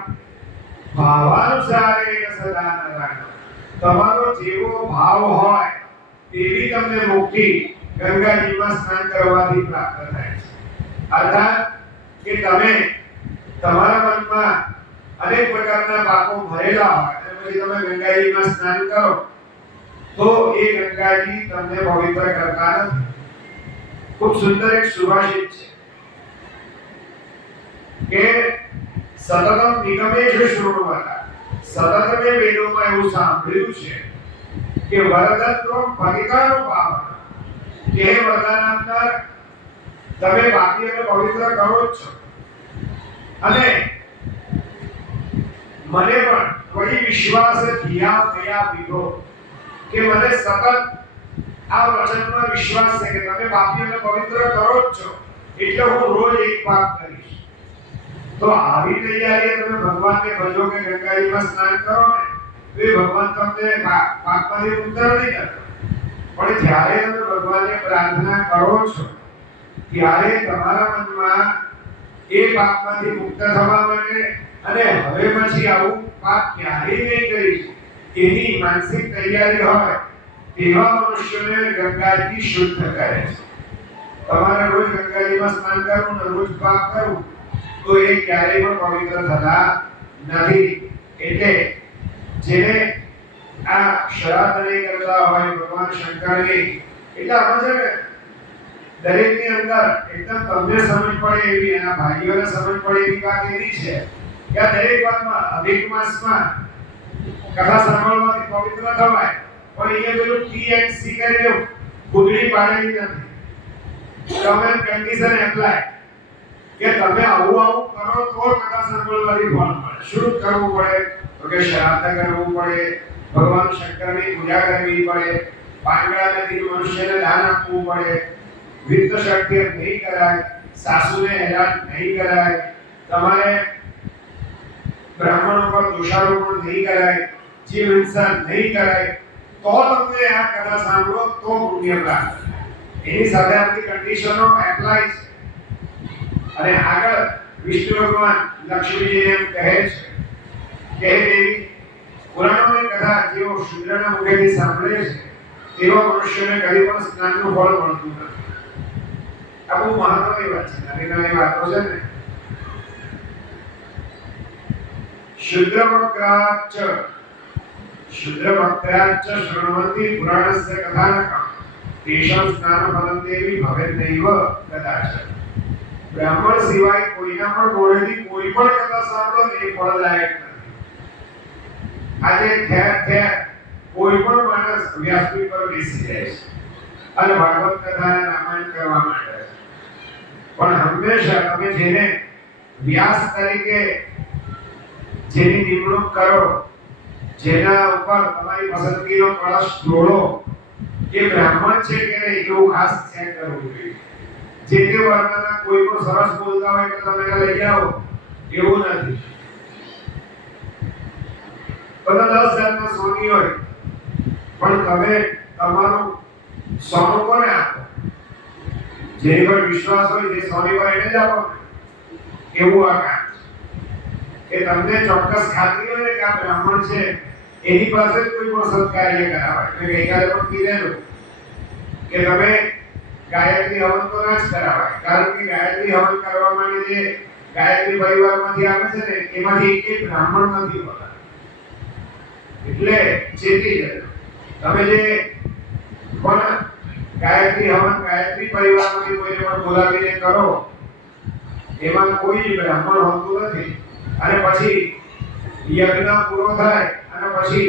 ભાવાનુસારેણ સદા નરાયણ. તમારો જેવો ભાવ હોય તેવી તમને મુક્તિ ગંગાજીમાં સ્નાન કરવાથી પ્રાપ્ત થાય છે. અર્થાત કે તમે તમારા મનમાં અનેક પ્રકારના પાપો ભરેલા હોય અને પછી તમે ગંગાજીમાં સ્નાન કરો તો એ ગંગાજી તમને પવિત્ર કરતા નથી. ખૂબ સુંદર એક સુભાષિત છે કે સતતમ નિગમેષુ શૃણવતા. સતત મેં વેદોમાં એવું સાંભળ્યું છે કે વરદત્વમ ભગિકાનો પાવન, કે હે વરદાન આપનાર તમે પાપીઓને પવિત્ર કરો જ છો અને મને પણ કોઈ વિશ્વાસ ધ્યા મયા પીધો કે મને સતત આ વચનમાં વિશ્વાસ છે કે તમે પાપીઓને પવિત્ર કરો જ છો એટલે હું રોજ એક પાપ કરીશ. તો આવી તૈયારી તમે ભગવાનને ભજો કે ગંગાજીમાં સ્નાન કરો ને તો એ ભગવાન તમને પાપમાંથી મુક્ત નથી કરતા. પણ જ્યારે તમે ભગવાનને પ્રાર્થના કરો છો ત્યારે તમારા મનમાં એ પાપમાંથી મુક્ત થવા માટે અને હવે પછી આવું પાપ ક્યારેય નહીં કરીશ એની માનસિક તૈયારી હોય તેવા મનુષ્યોને ગંગાજી શુદ્ધ કરે છે. તમારે રોજ ગંગાજીમાં સ્નાન કરવું ને રોજ પાપ કરવું તો એ ક્યારેય પણ પવિત્ર થતા નથી. એટલે જેને આ શ્રાદ્ધ નહીં કરતા હોય ભગવાન શંકરની, એટલે આમાં છે ને દરેકની અંદર એકદમ તમને સમજ પડે એવી, એના ભાઈઓને સમજ પડે એવી વાત એવી છે કે આ દરેક વાતમાં અધિક માસમાં કથા સાંભળવાથી પવિત્ર થવાય, પણ અહીંયા પેલું ટીએક્સી કરીને ખુદડી પાડેલી નથી. તમે કન્ડિશન એપ્લાય કે તમે આવું કરો તો કથા સાંભળવાથી ફળ મળે. શું કરવું પડે તો કે શ્રાદ્ધ કરવું પડે, ભગવાન શંકરની પૂજા કરવી પડે, પાંગડા નદી મનુષ્યને દાન આપવું પડે, વિત્ત શક્તિ નહીં કરાય, સાસુને હેરાન નહીં કરાય, તમારે બ્રાહ્મણો પર દોષારોપણ નહીં કરાય, જીવ હિંસા નહીં કરાય, તો તમને આ કથા સાંભળો તો પુણ્ય પ્રાપ્ત થાય. એની સાથે આપણી કન્ડિશનો એપ્લાય છે. અને આગળ વિષ્ણુ ભગવાન લક્ષ્મીજીને એમ કહે છે કે હે દેવી, પુરાણોની કથા જેઓ શુદ્રના મુખેથી સાંભળે છે તેવા મનુષ્યને કદી પણ સ્નાનનું ફળ મળતું નથી. આ બહુ મહત્વની વાત છે. નાની નાની વાતો છે ને. શુદ્રવક્રાચ શૃણવંતિ પુરાણસ્ય કથાનકં તેષાં સ્નાનફલં દેવી ભવેન્નૈવ કદાચ. બ્રાહ્મણ સિવાય કોઈના પણ મોઢેથી કોઈ પણ કથા સાંભળો એ ફળદાયક નથી. આજે ઠેર ઠેર કોઈ પણ માણસ વ્યાસપીઠ પર બેસી જાય છે અને ભાગવત કથા અને રામાયણ કરવા માંડે છે, પણ હંમેશા તમે જેને વ્યાસ તરીકે જેની નિમણૂક કરો, જેના ઉપર તમારી પસંદગીનો કળશ ઢોળો, એ બ્રાહ્મણ છે કે નહીં એવું ખાસ ચેક કરવું જોઈએ. જે તે વર્ણના કોઈ પણ સરસ બોલતા હોય તો તમે એને લઈ આવો એવું નથી. બધા 10 જાતના સોની હોય પણ તમે તમારું સોનું કોને આપો? જેની પર વિશ્વાસ હોય જે સોની પર એને જ આપો. એવું આ કામ છે કે તમને ચોક્કસ ખાતરી હોય ને કે આ બ્રાહ્મણ છે એની પાસે જ કોઈ પણ સત્કાર્ય કરાવાય. મેં ગઈકાલે પણ કીધેલું કે તમે ગાયત્રી હવન તો ના જ કરાવાય, કારણ કે ગાયત્રી હવન કરવા માટે જે ગાયત્રી પરિવારમાંથી આવે છે ને એમાંથી એક બ્રાહ્મણ નથી હોતા. એટલે ચેતી જજો. તમે જે પણ ગાયત્રી હવન ગાયત્રી પરિવારમાંથી કોઈને પણ બોલાવીને કરો એમાં કોઈ બ્રાહ્મણ હોતું નથી. અને પછી યજ્ઞ પૂરો થાય અને પછી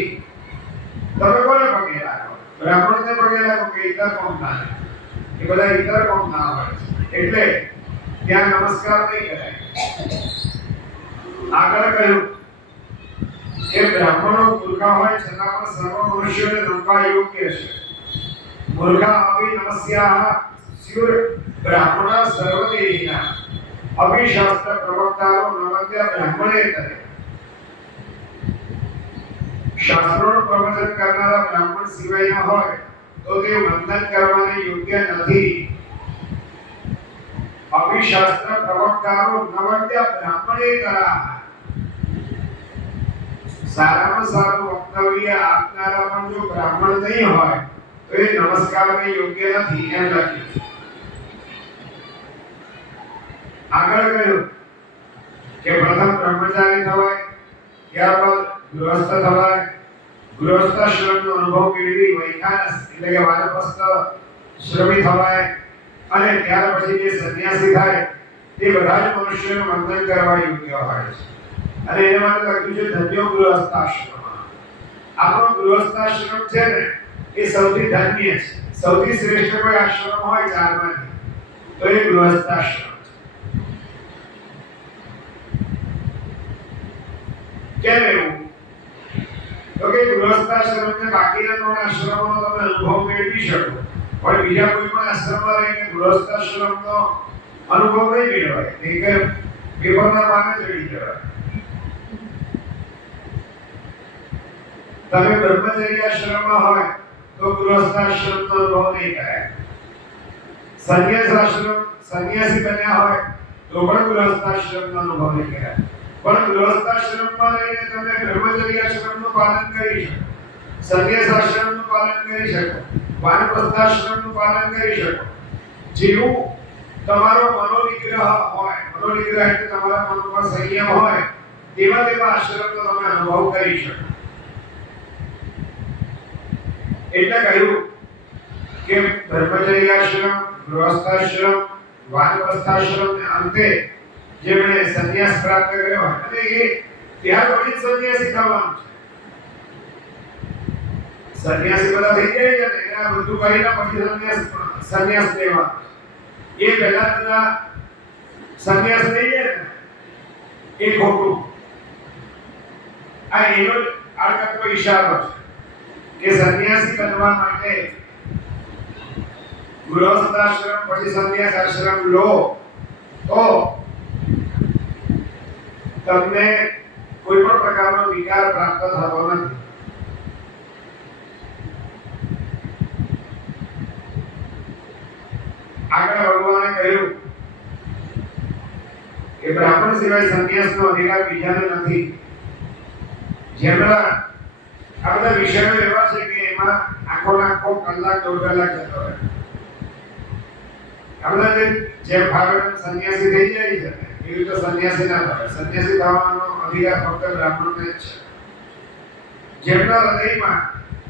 તમે કોને પગે લાગો? બ્રાહ્મણને પગે લાગો કે ઇતર કોમ ના? એ બધા ઇતર કોમના હોય એટલે ત્યાં નમસ્કાર નહીં કરાય. આગળ કહ્યું કે બ્રાહ્મણો મૂર્ખા હોય છતાં પણ સર્વ મનુષ્યોને નમવા યોગ્ય છે. મૂર્ખા અભિ નમસ્યાઃ સ્યુર બ્રાહ્મણ સર્વદેહિના અભિશાસ્ત્ર પ્રવક્તાઓ નમત્ય બ્રાહ્મણે કરે. શાસ્ત્રોનું પ્રવચન કરનારા બ્રાહ્મણ સિવાય ન હોય તો તે વંદન કરવાને યોગ્ય નથી. અભિશાસ્ત્ર પ્રવક્તાઓ નમત્ય બ્રાહ્મણે કરા. સારામાં સારું વક્તવ્ય આપનારા પણ જો બ્રાહ્મણ નહીં હોય તો એ નમસ્કારને યોગ્ય નથી એમ લખ્યું. આગળ કહ્યું કે પ્રથમ બ્રહ્મચારી થવાય, ત્યારબાદ ગૃહસ્થ થવાય. ગૃહસ્થાશ્રમનો અનુભવ મેળવી વૈખાનસ એટલે કે વાનપ્રસ્થ શ્રમી થવાય અને ત્યાર પછી જે સંન્યાસી થાય તે બધા જ મનુષ્યોનું વંદન કરવા યોગ્ય હોય છે. અને એ માટે લખ્યું છે ધન્યો ગૃહસ્થાશ્રમ. આપણો ગૃહસ્થાશ્રમ છે ને એ સૌથી ધન્ય છે. સૌથી શ્રેષ્ઠ કોઈ આશ્રમ હોય ચારમાંથી તો એ ગૃહસ્થાશ્રમ છે. કેમ એવું? તો કે ગૃહસ્થાશ્રમને બાકીના ત્રણ આશ્રમોનો તમે અનુભવ મેળવી શકો પણ બીજા કોઈ પણ આશ્રમમાં રહીને ગૃહસ્થાશ્રમનો અનુભવ નહીં મેળવાય. એ કે પેપરના પાને ચડી જવાય. તમે બ્રહ્મચર્ય આશ્રમમાં હોય તો ગૃહસ્થાશ્રમનો અનુભવ નહીં કરાય. સંન્યાસી બન્યા હોય તો પણ ગૃહસ્થાશ્રમનો અનુભવ નહીં કરાય. પણ ગૃહસ્થાશ્રમમાં રહીને તમે બ્રહ્મચર્ય આશ્રમનું પાલન કરી શકો, સંન્યાસ આશ્રમનું પાલન કરી શકો, વાનપ્રસ્થાશ્રમનું પાલન કરી શકો. જેવું તમારો મનોનિગ્રહ હોય, મનોનિગ્રહ એટલે તમારા મનમાં સંયમ હોય તેવા આશ્રમનો તમે અનુભવ કરી શકો. એટલે કહ્યું કે બ્રહ્મચર્ય આશ્રમ, ગૃહસ્થાશ્રમ, વાનપ્રસ્થાશ્રમ ને અંતે જેમણે સંન્યાસ પ્રાપ્ત કર્યો અને એ ત્યાર પછી સંન્યાસી થવાનું છે. સંન્યાસી બધા થઈ જાય છે ને એના બધું કરીને પછી સંન્યાસ લેવાનો. એ પહેલા બધા સંન્યાસ લઈ જાય ને એ ખોટું. આ એનો આડકતનો ઈશારો છે કે સંન્યાસી બનવા માટે ગૃહસ્થાશ્રમ પછી સંન્યાસ આશ્રમ લો તો તમને કોઈ પણ પ્રકારનો વિકાર પ્રાપ્ત થતો નથી. આગળ ભગવાને કહ્યું કે બ્રાહ્મણ સિવાય સંન્યાસનો અધિકાર બીજાને નથી. જેમના આ બધા વિષયો એવા છે કે એમાં આખો કલાક દોઢ કલાક જતો રહે. આપણે જે ભાગવત સંન્યાસી થઈ જાય છે એવી રીતે સંન્યાસી ના થાય. સંન્યાસી થવાનો અધિકાર ફક્ત બ્રાહ્મણને જ છે. જેમના હૃદયમાં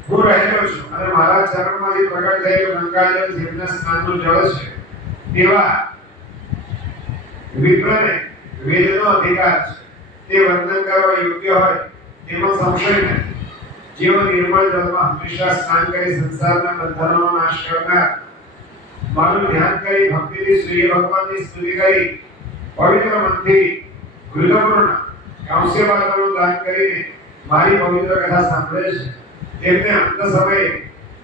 હું રહેલો છું અને મારા ચરણમાંથી પ્રગટ થયેલું ગંગાજળ જેમના સ્નાનનું જળ છે તેવા વિપ્રને વેદનો અધિકાર છે. તે વંદન કરવા યોગ્ય હોય તેમાં સંશય નથી. જેઓ નિર્મળ જળમાં હંમેશા સ્નાન કરી સંસારના બંધનોનો નાશ કરનાર, મારું ધ્યાન કરી ભક્તિથી સૂર્ય ભગવાનની સ્તુતિ કરી પવિત્ર મનથી ગૃહપૂર્ણ કાંસ્યપાત્રનું દાન કરીને મારી પવિત્ર કથા સાંભળે છે તેમને અંત સમયે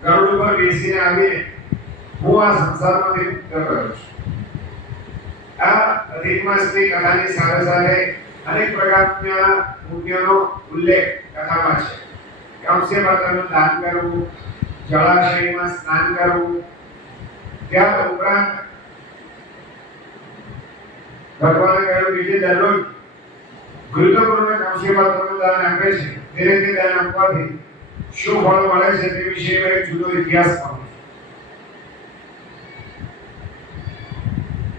ગરુડ ઉપર બેસીને આવીને હું આ સંસારમાંથી મુક્ત કરું છું. આ અધિક માસની કથાની સાથે સાથે અનેક પ્રકારના પુણ્યનો ઉલ્લેખ કથામાં છે. કાંસ્યપાત્રનું દાન કરવું, જળાશયમાં સ્નાન કરવું, ત્યાર ઉપરાંત ભગવાને કહ્યું કે જે દરરોજ ગુરુત્વપૂર્ણ કાંસ્યપાત્રનું દાન આપે છે તેને તે દાન આપવાથી શું ફળ મળે છે તે વિશેનો એક જુદો ઇતિહાસ પણ છે.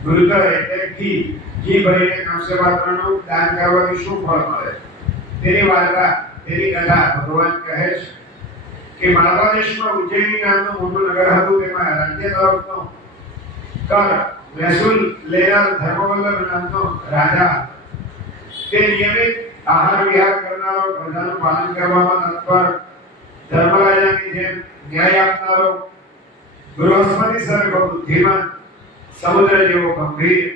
ગુરુત્વ એટલે ઘી ભરીને કાંસ્યપાત્રનું દાન કરવાથી શું ફળ મળે તેની વાર્તા, તેની કથા ભગવાન કહે છે કે માલવા દેશમાં ઉજ્જૈની નામનું મોટું નગર હતું. તેમાં રાજ્ય તરફનો કર મહેસૂલ લેનાર ધર્મવલ્લભ નામનો રાજા તે નિયમિત આહાર વિહાર કરનારો, પ્રજાનું પાલન કરવામાં તત્પર, ધર્મરાજાની જેમ ન્યાય આપનારો, બૃહસ્પતિ સર્ગ બુદ્ધિમાન, સમુદ્ર જેવો ગંભીર,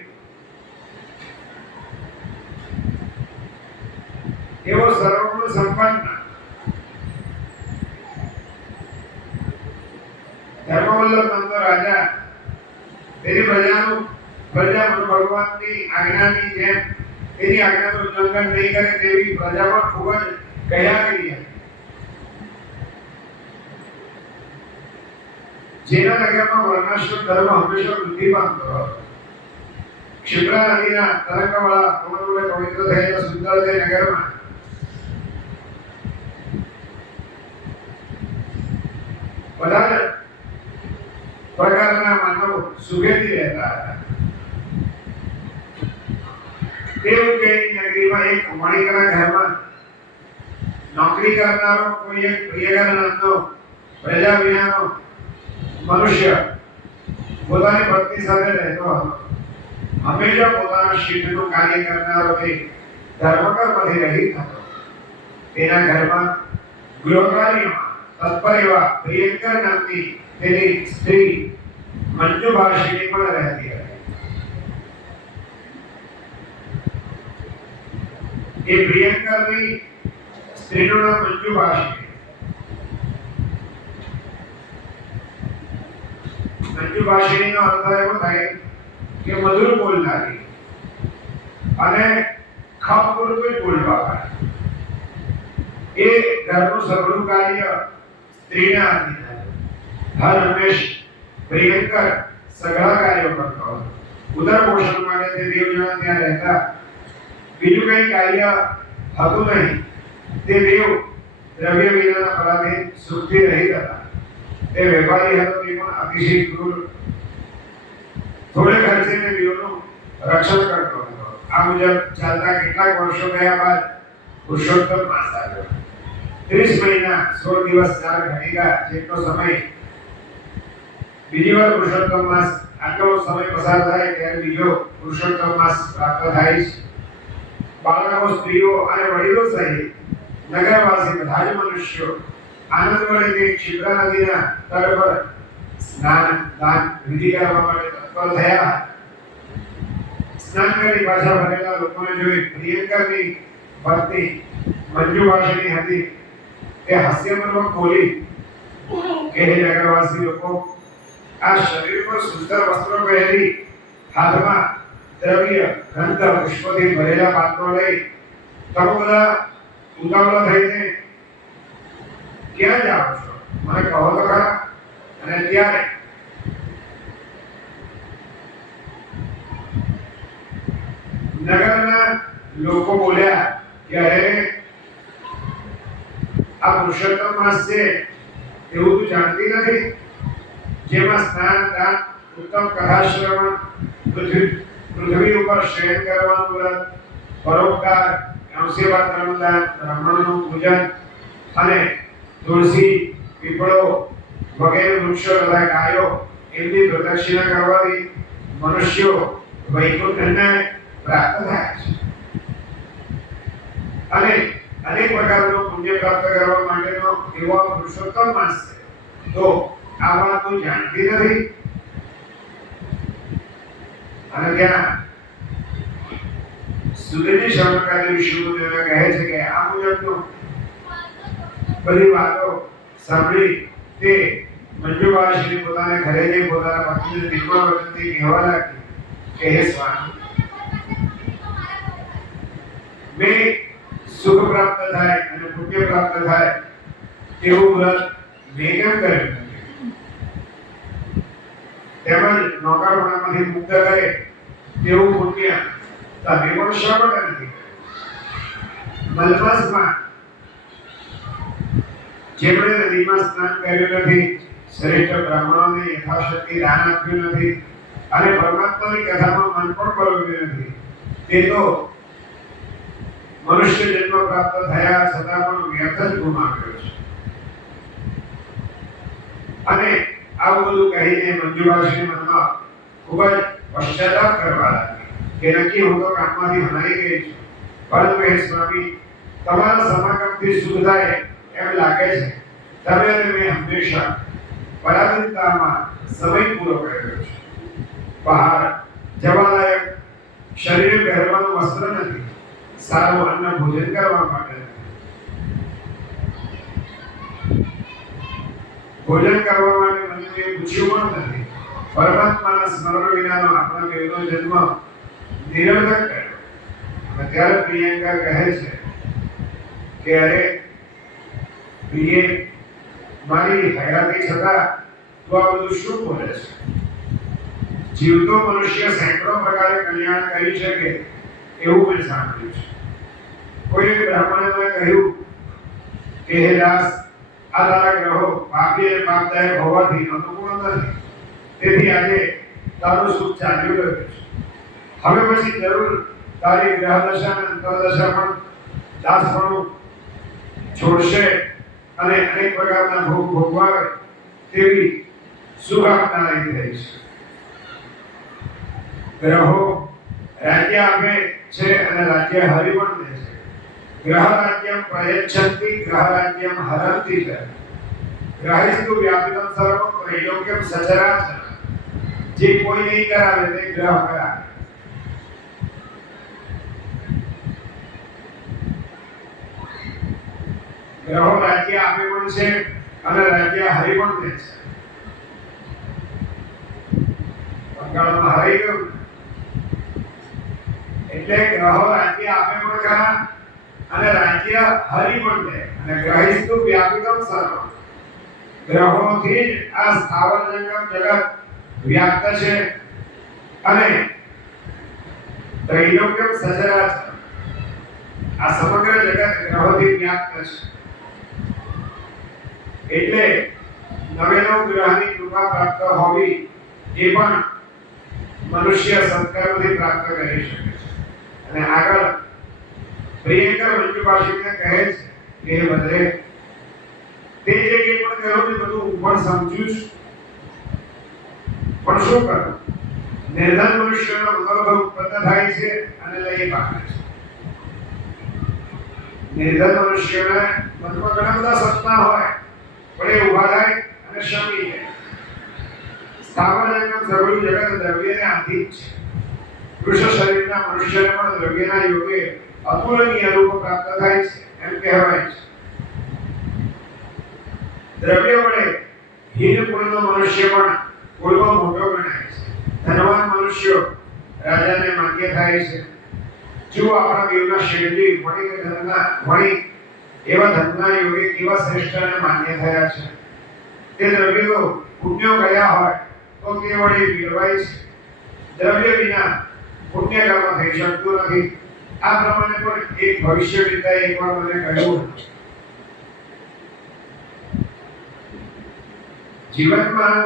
એવો સર્વગુણ સંપન્ન, ધર્મવલ્લભ નંદ રાજા તેની પ્રજા ભગવાનની આજ્ઞાની જેમ તેની આજ્ઞાનું ઉલ્લંઘન નહીં કરે તેવી પ્રજામાં ખૂબ જ કયા કરી હતી. જેના નગરમાં વર્ણાશ્રમ ધર્મ હંમેશા વૃદ્ધિ પામતો હતો. ક્ષિપ્રા નદીના તરંગવાળા કમળ વડે પવિત્ર થયેલા સુંદર તે નગરમાં બધા જ પ્રકારના માનવ સુખેથી રહેતા હતા. તે ઉજ્જૈની નગરીમાં એક વણિકના ઘરમાં નોકરી કરનારો કોઈ એક પ્રિયગર નામનો પ્રજા વિનાનો મનુષ્ય પોતાની પત્ની સાથે રહેતો હતો. હંમેશા પોતાના શિલ્પનું કાર્ય કરનારો તે ધર્મકર્મથી રહિત હતો. તેના ઘરમાં ગૃહકાર્યમાં તત્પર એવા પ્રિયંકર નામની તેની સ્ત્રી મંજુ ભાષિણી પણ રહેતી હતી. એ પ્રિયંકરની સ્ત્રીનું નામ મંજુ ભાષિણી. મંજુ ભાષિણીનો અર્થ એવો થાય કે મધુર બોલનારી અને ખપ પૂરતું જ બોલવા વાળી. એ ઘરનું સઘળું કાર્ય સ્ત્રીના હાથે થાય. હર હંમેશ પ્રિયંકર સઘળા કાર્યો કરતો હતો. ઉદર પોષણ માટે તે દેવ જણા ત્યાં રહેતા. બીજું કઈ કાર્ય હતું નહીં. તે દેવ દ્રવ્ય વિનાના પરાધીન સુખથી રહિત હતા. તે વેપારી હતો, તે પણ અતિશય ક્રૂર. થોડે ખર્ચે તે દેવનું રક્ષણ કરતો હતો. આ મુજબ ચાલતા કેટલાક વર્ષો ગયા બાદ પુરુષોત્તમ માસ આવ્યો. 30 મહિના 16 દિવસ 4 ઘડિકા જેટલો સમય બીજી વાર પુરુષોત્તમ માસ આટલો સમય પસાર થાય ત્યારે બીજો પુરુષોત્તમ માસ પ્રાપ્ત થાય છે. બાળકો, સ્ત્રીઓ અને વડીલો સહિત નગરવાસી બધા જ મનુષ્યો આનંદ વડે તે ક્ષિપ્રા નદીના તટ પર સ્નાન દાન વિધિ કરવા માટે તત્પર થયા. સ્નાન કરી પાછા ભરેલા લોકોને જોઈ પ્રિયંકરની પત્ની મંજુ ભાષિણી હતી. તે હાસ્યપૂર્વક બોલી કે હે નગરવાસી લોકો, આ શરીર પર સુંદર વસ્ત્રો પહેરી હાથમાં દ્રવ્ય ગંધ પુષ્પથી ભરેલા પાત્રો લઈ તમે બધા ઉતાવળા થઈને ક્યાં જાઓ છો? મને કહો તો ખરા. અને ત્યારે નગરના લોકો બોલ્યા કે અરે આ પુરુષોત્તમ માસ છે એવું તું જાણતી નથી, જેમાં સ્નાન દાન ઉત્તમ કથા શ્રવણ પૃથ્વી ઉપર શયન કરવાનું વ્રત પરોપકાર સેવા કર્મદાન બ્રાહ્મણનું પૂજન અને તુલસી પીપળો વગેરે વૃક્ષો તથા ગાયો એમની પ્રદક્ષિણા કરવાથી મનુષ્યો વૈકુંઠને પ્રાપ્ત થાય છે અને અનેક પ્રકારનું પુણ્ય પ્રાપ્ત કરવા માટેનો એવો પુરુષોત્તમ માસ છે. તો આ વાત તું જાણતી નથી? અને ત્યાં સુધીની શર્મકારી વિષ્ણુદેવ કહે છે કે આ મુજબનું બધી વાતો સાંભળી તે મંજુ ભાષિણી પોતાના ઘરે જઈ પોતાના પત્નીને નિર્મળ વચનથી કહેવા લાગી કે હે સ્વામી, મેં સુખ પ્રાપ્ત થાય અને પુણ્ય પ્રાપ્ત થાય તેવું વ્રત મેં કેમ કર્યું નથી? તેમજ નોકરપણામાંથી મુક્ત કરે તેવું પુણ્ય તમે પણ શા માટે નથી? મલમાસમાં જેમણે નદીમાં સ્નાન કર્યું નથી, શ્રેષ્ઠ બ્રાહ્મણોને યથાશક્તિ દાન આપ્યું નથી અને પરમાત્માની કથામાં મન પણ પરોવ્યું નથી, તે તો મનુષ્ય જન્મ પ્રાપ્ત થયા છતાં પણ વ્યર્થ જ ગુમાવ્યો છે. અને આવું બધું કહીને મંજુ ભાષિણી મનમાં ખૂબ જ પશ્ચાતાપ કરવા લાગી કે નક્કી હું તો કામમાંથી હણાઈ ગઈ છું. પરંતુ હે સ્વામી, તમારા સમાગમથી સુખ થાય એમ લાગે છે. તમે અને મેં હંમેશા પરાધીનતામાં સમય પૂરો કર્યો છે. બહાર જવાલાયક શરીરે પહેરવાનું વસ્ત્ર નથી, સારું અન્ન ભોજન કરવા માટે ભોજન કરવા માટે મને પૂછ્યું પણ નથી. પરમાત્માના સ્મરણ વિનાનો આપણા બેનો જન્મ નિરર્થક કર્યો. ત્યારે પ્રિયંકા કહે છે કે અરે પ્રિય, મારી હયાતી છતાં તું આ બધું શું બોલે છે? જીવતો મનુષ્ય સેંકડો પ્રકારે કલ્યાણ કરી શકે એવું મેં સાંભળ્યું છે. કોઈ બ્રાહ્મણે મને કહ્યું કે હે દાસ, આ તારા ગ્રહો પાપી અને પાપદાયક હોવાથી અનુકૂળ નથી, તેથી આજે તારું સુખ ચાલ્યું ગયું છે. હવે પછી જરૂર તારી ગ્રહ દશા અને અંતરદશા પણ દાસપણું છોડશે અને અનેક પ્રકારના ભોગ ભોગવાવે તેવી શુભ આપનારી થઈ છે. ગ્રહો રાજ્ય આપે છે અને રાજ્ય હરી પણ દે છે. ગ્રહ રાજ્યમ પ્રયચ્છન્તિ, ગ્રહ રાજ્યમ હરંતિ ચ. ગ્રહિસ્તુ વ્યાપિતં સર્વં त्रैलोक्यं सचराचर. જે કોઈ નહીં કરાવે તે ગ્રહ કરાવે. ગ્રહો રાજ્ય આપે પણ છે અને રાજ્ય હરી પણ દે છે. બંગાળમાં હરાઈ ગયું એટલે ગ્રહો રાજ્ય આપે પણ ખરા અને રાજ્ય હરી પણ દે. અને ગ્રહિસ્તુ વ્યાપિતં સર્વં. ગ્રહોથી જ આ સ્થાવર જંગમ જગત વ્યાપ્ત છે અને ત્રૈલોક્યમ સચરાચર. આ સમગ્ર જગત ગ્રહોથી વ્યાપ્ત છે. એટલે નવેલો ગ્રહની કૃપા પ્રાપ્ત હોવી એ પણ મનુષ્ય સત્કર્મથી પ્રાપ્ત કરી શકે છે. અને આગળ પ્રિયંકર મંજુભાષીને કહે છે કે બદલે તે જે કંઈ પણ કહ્યું ને બધું હું પણ સમજુ છું, પણ શું કરું? નિર્ધન મનુષ્યનો મનોભાવ ઉત્પન્ન થાય છે અને લઈ પામે છે. નિર્ધન મનુષ્યને મનમાં ઘણા બધા સપના હોય, પણ એ ઉભા થાય અને શમી જાય. સ્થાવર જંગમ સર્વનું જગત દ્રવ્યને આધીન છે. પુરુષ શરીરના મનુષ્યને પણ દ્રવ્યના યોગે અતુલનીય રૂપ પ્રાપ્ત થાય છે એમ કહેવાય છે. દ્રવ્ય વડે હીન કુળનો મનુષ્ય પણ કુળમાં મોટો ગણાય છે. ધનવાન મનુષ્યો રાજાને માન્ય થાય છે. જો આપણા દેવના શેરડી વણી એવા ધનના યોગે કેવા શ્રેષ્ઠને માન્ય થયા છે. તે દ્રવ્યો પુણ્યો ગયા હોય તો તે વડે મેળવાય છે. દ્રવ્ય વિના પુણ્ય કર્મ થઈ શકતું નથી. આ પ્રમાણે પણ એક ભવિષ્યવિદ્તાએ એકવાર મને કહ્યું, જીવનમાં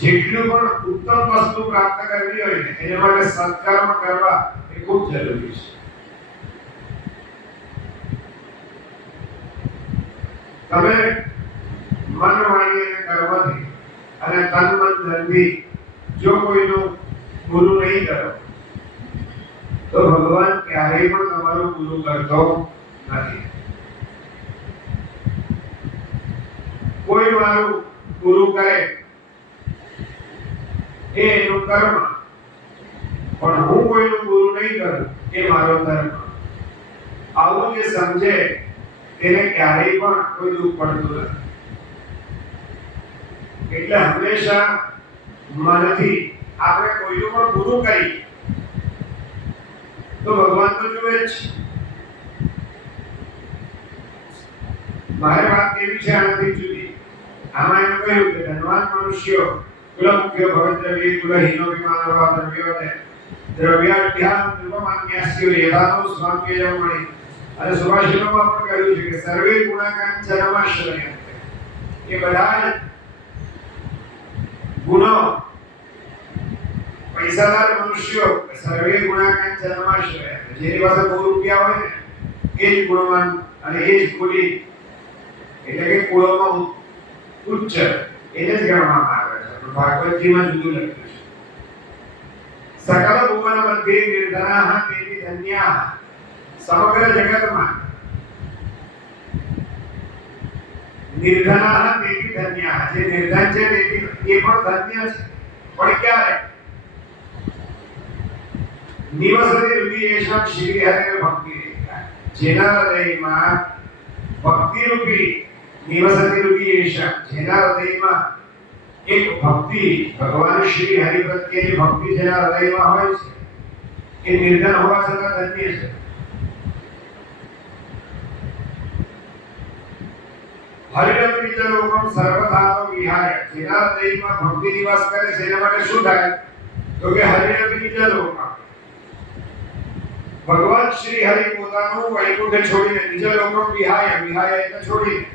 જેટલું પણ ઉત્તમ વસ્તુ પ્રાપ્ત કરવી હોય ને એના માટે સત્કર્મ કરવા એ ખૂબ જરૂરી છે. તમે મન વાણી અને કર્મથી અને તન મન ધનથી જો કોઈનું ગુરુ નહીં કરો તો ભગવાન ક્યારેય પણ તમારું ગુરુ કરતો નથી. કોઈ મારું ગુરુ કરે એ એનું કર્મ, પણ હું કોઈનું ગુરુ નહીં કરું એ મારો ધર્મ. આવું જે સમજે તેને ક્યારેય પણ કોઈ દુઃખ પડતું નથી. એટલે હંમેશા મનથી આપણે કોઈનું પણ ગુરુ કરીએ તો ભગવાન તો જુએ જ. મારે વાત કેવી છે આનાથી જુદી. આમાં એમ કહ્યું કે ધનવાન મનુષ્યો કુલ મુખ્ય ભવદ્રવ્ય કુલ હીનો વિમાનવ દ્રવ્યોને દ્રવ્યાઢ્યાન નિર્મમાન્યાસ્યો યદાનો સ્વામ્ય મણી. અને સુભાષિતોમાં પણ કહ્યું છે કે સર્વે ગુણાકાંચનમાશ્રય. એ બધા જ ગુણો પૈસાદાર મનુષ્યો સર્વે ગુણાકાંચનમાશ્રય. જેની પાસે બહુ રૂપિયા હોય ને એ જ ગુણવાન અને એ જ કુલી, એટલે કે કુળોમાં ઉચ્ચ એને જ ગણવામાં આવે છે. ભાગવતજીમાં જુદું લખ્યું છે. સકલ ભુવન મધ્યે નિર્ધનાઃ તેતિ ધન્યાઃ. સમગ્ર જગતમાં નિર્ધનાઃ તેતિ ધન્ય, જે નિર્ધન છે એ પણ ધન્ય છે. પણ ક્યારે? નિવસતિ હૃદયેશમ શ્રી હરે ભક્તિ, જેના હૃદયમાં ભક્તિ રૂપી નિવસતિ હૃદયેશમ, જેના હૃદયમાં એક ભક્તિ ભગવાન શ્રી હરિ પ્રત્યેની ભક્તિ જેના હૃદયમાં હોય છે, એ નિર્ધન હોવા છતાં ધન્ય છે. હરિરમણીચ લોકમ સર્વથા વિહાય, જેના હૃદયમાં ભક્તિ નિવાસ કરે છે એના માટે શું થાય? તો કે હરિરમણીચ લોકમ, ભગવાન શ્રી હરિ પોતાનું વૈકુંઠ છોડીને બીજા લોકમ વિહાય, વિહાય એટલે છોડીને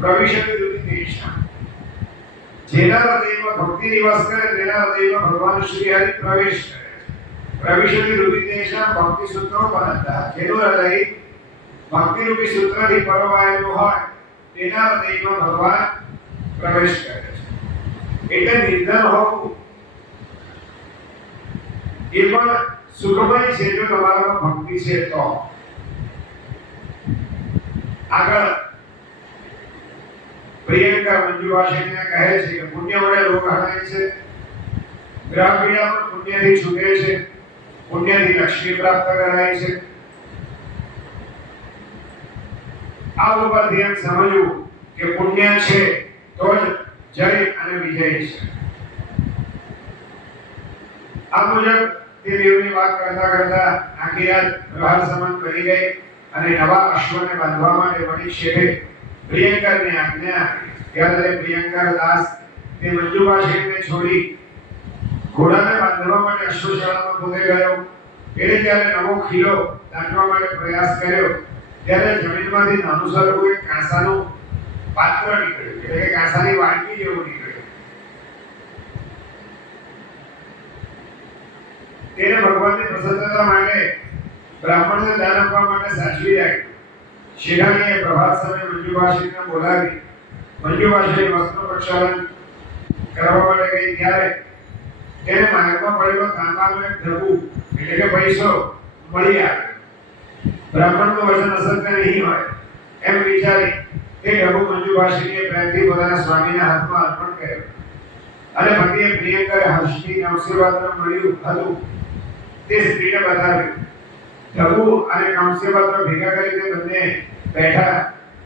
પ્રવિશતિ હૃદયેશમ, જેના હૃદયમાં ભક્તિ નિવાસ કરે તેના હૃદયમાં ભગવાન શ્રી હરિ પ્રવેશ કરે. પ્રવિશતિ હૃદયેશમ ભક્તિ સૂત્રો બનતા, જેનું હૃદય ભક્તિ રૂપી સૂત્રથી પરોવાયેલું હોય તેના હૃદયમાં ભગવાન પ્રવેશ કરે છે. એટલે નિર્ધન હોવું એ પણ સુખમય છે જો તમારામાં ભક્તિ છે તો. આગળ પ્રિયંકા મંજુવાસીને કહે છે કે પુણ્ય વડે રોગ હરાય છે, ગ્રહ પીડા પણ પુણ્યથી છૂટે છે, પુણ્યથી લક્ષ્મી પ્રાપ્ત કરાય છે. આ ઉપરથી એમ સમજવું કે પુણ્ય છે તો જ જય અને વિજય છે. આ મુજબ તે દેવની વાત કરતા કરતા આખી રાત પ્રહાર સમાન કરી ગઈ અને નવા અશ્વને બાંધવા માટે વણી શેઠે પ્રિયંકાને આજ્ઞા આપી. ત્યારે પ્રિયંકા દાસ તે મંજુભાષીને છોડી ઘોડાને બાંધવા માટે અશ્વશાળામાં પોતે ગયો. એટલે ત્યારે નવો ખીલો દાટવા માટે પ્રયાસ કર્યો ત્યારે જમીનમાંથી નાનું સરખું એક કાંસાનું પાત્ર નીકળ્યું, એટલે કે કાંસાની વાડકી જેવું નીકળ્યું. તેને ભગવાનની પ્રસન્નતા માટે બ્રાહ્મણને દાન આપવા માટે સાચવી રાખ્યું. શેઠાણીએ પ્રભાત સમયે મંજુભાષીને બોલાવી મંજુભાષી વસ્ત્ર પ્રક્ષાલન કરવા માટે ગઈ ત્યારે તેને માર્ગમાં પડેલો તાંબાનો એક ઢબુ એટલે કે પૈસો મળી આવ્યો. બ્રાહ્મણનું વચન અસત્ય નહીં હોય એમ વિચારી તે ઢબુ મંજુભાષીને પ્રેમથી પોતાના સ્વામીના હાથમાં અર્પણ કર્યો અને પતિએ પ્રિયંકાએ હર્ષથી નમસ્તે મળ્યું હતું તે સ્ત્રીને બતાવ્યું. ઢબુ અને કાંસ્યપાત્ર ભેગા કરી તે બંને બેઠા.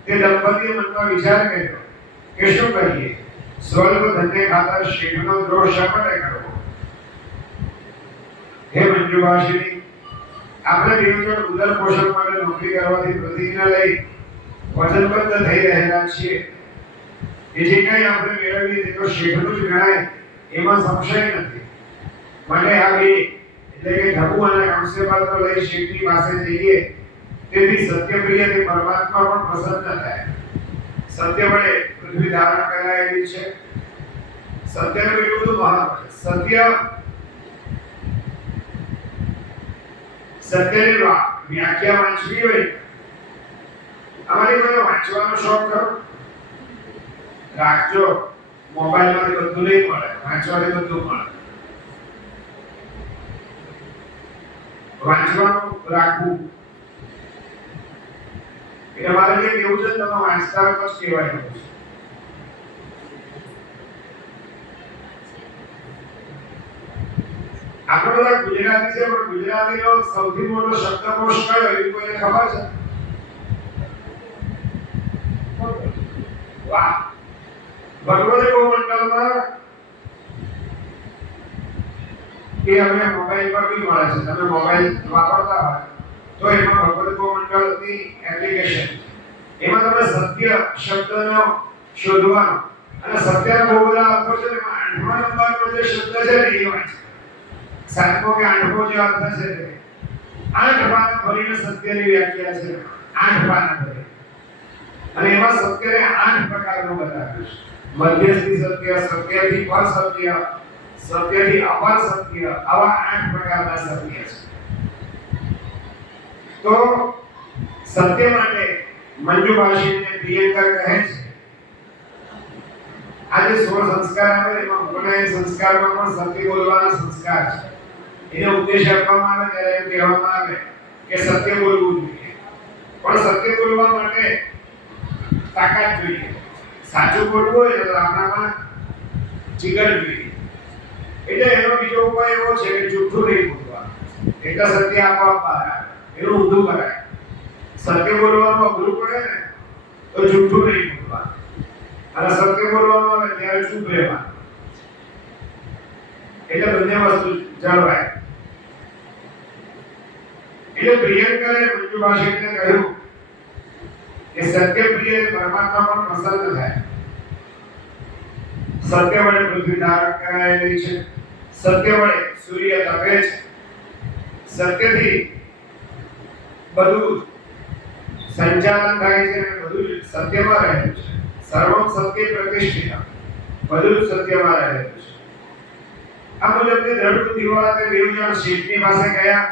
તે દંપતીએ મનમાં વિચાર કર્યો કે શું કરીએ, સ્વલ્પ ધન્ય ખાતર શેઠનો દ્રોહ શા માટે કરવો? હે મંજુભાષિની, આપણે દેવજન ઉદર પોષણ માટે નોકરી કરવાથી પ્રતિજ્ઞા લઈ વચનબદ્ધ થઈ રહેલા છીએ કે જે કંઈ આપણે મેળવીએ તે તો શેઠનું જ ગણાય, એમાં સંશય નથી. માટે આ બે એટલે કે ઢબુ અને કાંસ્યપાત્ર લઈ શેઠની પાસે જઈએ તેથી સત્યપ્રિય તે પરમાત્મા પણ પ્રસન્ન થાય. સત્ય વડે પૃથ્વી ધારણ કરાયેલી છે. સત્યનું એટલું બધું મહત્વ છે. સત્યની વ્યાખ્યા વાંચવી હોય, અમારી કોઈ વાંચવાનો શોખ કરો રાખજો. મોબાઈલમાંથી બધું નહીં મળે, વાંચવાથી બધું મળે. વાંચવાનું રાખવું એટલે મારે જે કેવું છે તમે વાંચતા હોય તો જ કહેવાય. આપણે બધા ગુજરાતી છે પણ ગુજરાતીનો સૌથી મોટો શબ્દકોશ કયો એ કોઈને ખબર છે? વાહ! ભગવદ ગોમંડલમાં કે અમે મોબાઈલ પર બી મળે છે. તમે મોબાઈલ વાપરતા હોય તો એમાં ભગવદ ગોમંડલની એપ્લિકેશન, એમાં તમે સત્ય શબ્દનો શોધવાનો અને સત્યના બહુ બધા અર્થો છે. એમાં 8મા નંબરનો જે શબ્દ છે ને એ વાંચો. 7મો કે 8મો જે અર્થ છે તે 8 પાના ભરીને સત્યની વ્યાખ્યા છે. 8 પાના ભરી અને એમાં સત્યને 8 પ્રકારનું બતાવ્યું છે. મધ્યસ્થી સત્ય, સત્યથી પર સત્ય, સત્યથી અપર સત્ય, આવા 8 પ્રકારના સત્ય છે. તો સત્ય માટે મંજુભાષીને પ્રિયંકા કહે છે આજે 16 સંસ્કાર આવે એમાં મોટા સંસ્કારમાં પણ સત્ય બોલવાના સંસ્કાર છે. એને ઉપદેશ આપવામાં આવે ત્યારે એમ કહેવામાં આવે કે સત્ય બોલવું જોઈએ. પણ સત્ય બોલવા માટે તાકાત જોઈએ. સાચું બોલવું હોય તો આપણામાં જીગર જોઈએ. એટલે એનો બીજો ઉપાય એવો છે કે જૂઠું નહીં બોલવાનું. એટલે સત્ય આપોઆપ બહાર આવે. એનું ઊંધું કરાય. સત્ય બોલવાનું અઘરું પડે ને તો જૂઠું નહીં બોલવાનું. અને સત્ય બોલવાનું આવે ત્યારે ચૂપ રહેવાનું. એટલે બંને વસ્તુ જળવાય. એટલે પ્રિયંકરે મંજુભાષીને કહ્યું કે સત્ય પ્રિય પરમાત્મા પણ પ્રસન્ન થાય. સત્ય વડે પૃથ્વી ધારણ કરાયેલી છે. સત્ય વડે સૂર્ય તપે છે. સત્યથી બધું સંચાલન થાય છે અને બધું સત્યમાં રહેલું છે. સર્વમ સત્ય પ્રતિષ્ઠિત. બધું સત્યમાં રહેલું છે. આ મુજબની દ્રઢ બુદ્ધિવાળા તે બેઉ જણ શેઠની પાસે ગયા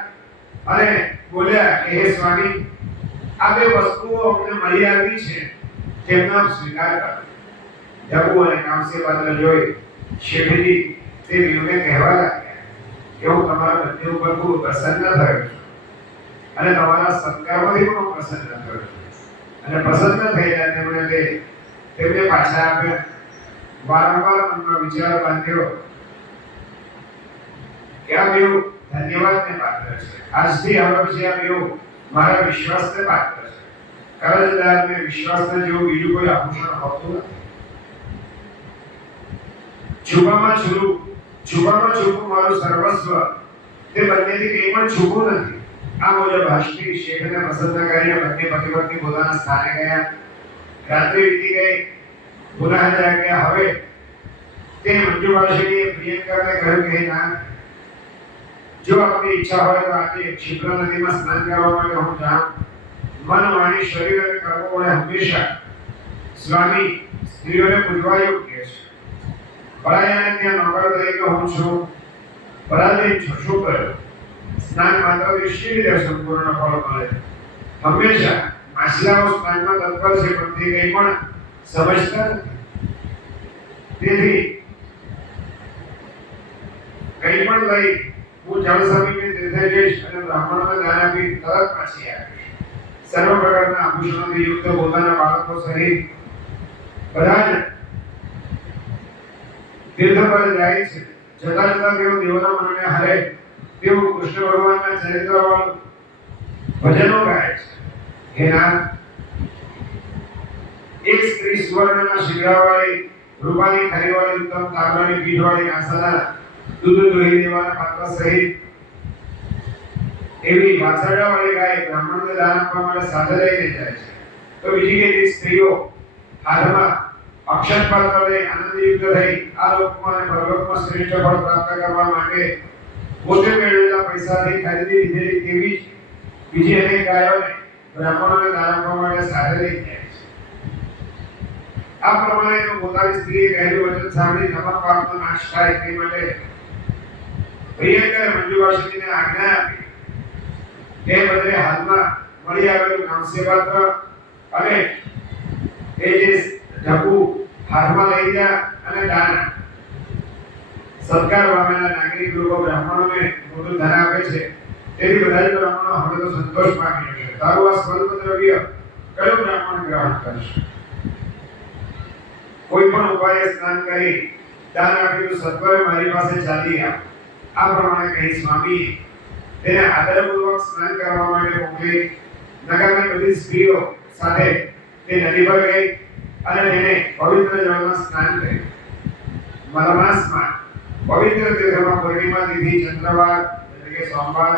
અને બોલ્યા કે હે સ્વામી, આ બે વસ્તુઓ અમને મળી આવી છે, તેમનો આપ સ્વીકાર કરો. જબુ અને કામસે પાત્ર જોઈ શેઠજી તે બેઉને કહેવા લાગ્યા કે હું તમારા બંને ઉપર ખૂબ પ્રસન્ન થયો છું અને તમારા સત્કારમાંથી પણ હું પ્રસન્ન થયો છું. અને પ્રસન્ન થયેલા તેમને પાછા આપ્યા. વારંવાર મનમાં વિચાર બાંધ્યો કે આ બેઉ ધન્યવાદને પાત્ર છે. આજથી હવે પછી આ બેઉ મારા વિશ્વાસને પાત્ર છે. કરજદારને વિશ્વાસના જેવું બીજું કોઈ આભૂષણ હોતું નથી. છુપામાં છુપું મારું સર્વસ્વ, તે બંનેથી કંઈ પણ છુપું નથી. આ મુજબ હસ્તી શેઠને પસંદ કરીને બંને પતિ પત્ની પોતાના સ્થાને ગયા. રાત્રિ વીતી ગઈ. પુનઃ જાગ્યા. હવે તે મંજુભાષીએ પ્રિયંકાને કહ્યું કે ના, જો આપની ઈચ્છા હોય તો આજે ક્ષિપ્ર નદીમાં સ્નાન કરવા માટે હું જાઉં. મન, વાણી, શરીર અને કર્મો વડે હંમેશા સ્વામી સ્ત્રીઓને પૂજવા યોગ્ય છે. પરાયાને ત્યાં નોકર તરીકે હું છું. પરાધીન છું. શું કર્યું? સ્નાન માત્રથી શી રીતે સંપૂર્ણ ફળ મળે? હંમેશા માછલાઓ સ્નાનમાં તત્પર છે, પણ તે કંઈ પણ સમજતા નથી. તેથી કંઈ પણ લઈ હું જળ સમીપે તીર્થે જઈશ અને બ્રાહ્મણોને દાન આપી તરત પાછી આવીશ. સર્વ પ્રકારના આભૂષણોથી યુક્ત પોતાના બાળકો સહિત બધા જ તીર્થ પર જાય છે. જતા જતા તેઓ દેવોના મનને હરે તેઓ કૃષ્ણ ભગવાનના ચરિત્રવાળું ભજનો ગાય છે. હે નાથ, એક સ્ત્રી સુવર્ણના શિરાવાળી, રૂપાની ખરીવાળી, ઉત્તમ તાંબાની પીઠવાળી આસના, દૂધ દોહી દેવાના પાત્ર સહિત એવી વાછરડાવાળી ગાય બ્રાહ્મણને દાન આપવા માટે સાથે લઈને જાય છે. તો બીજી કેટલીક સ્ત્રીઓ હાથમાં અક્ષત પાત્ર લઈ આનંદયુક્ત થઈ આ લોકમાં અને પરલોકમાં શ્રેષ્ઠ ફળ પ્રાપ્ત કરવા માટે પોતે મેળવેલા પૈસાથી ખરીદી લીધેલી તેવી જ બીજી અનેક ગાયોને બ્રાહ્મણોને દાન આપવા માટે સાથે લઈ જાય છે. આ પ્રમાણે તો પોતાની સ્ત્રીએ કહેલું વચન સાંભળી નમક પાપનો નાશ થાય તે માટે પ્રિયંકરે મંજુભાષીને આજ્ઞા આપી તે બદલે હાલમાં મળી આવેલું કાંસ્ય પાત્ર અને એ જે ઢબુ હાથમાં લઈ ગયા અને દાન સત્કાર પામેલા નાગરિક લોકો બ્રાહ્મણોને મોટું ધન આપે છે. તેથી બધા જ બ્રાહ્મણો હવે તો સંતોષ પામી ગયા. તારું આ સ્વલ્પ દ્રવ્ય કયો બ્રાહ્મણ ગ્રહણ કરશે? કોઈ પણ ઉપાયે સ્નાન કરી દાન આપેલું સત્વરે મારી પાસે ચાલી આવ. આ પ્રમાણે કહી સ્વામી તેને આદરપૂર્વક સ્નાન કરવા માટે મોકલી. નગરની બધી સ્ત્રીઓ સાથે તે નદી પર ગઈ અને તેને પવિત્ર જળમાં સ્નાન કર્યું. મલમાસમાં પવિત્ર તીર્થમાં પૂર્ણિમા તિથિ ચંદ્રવાર એટલે કે સોમવાર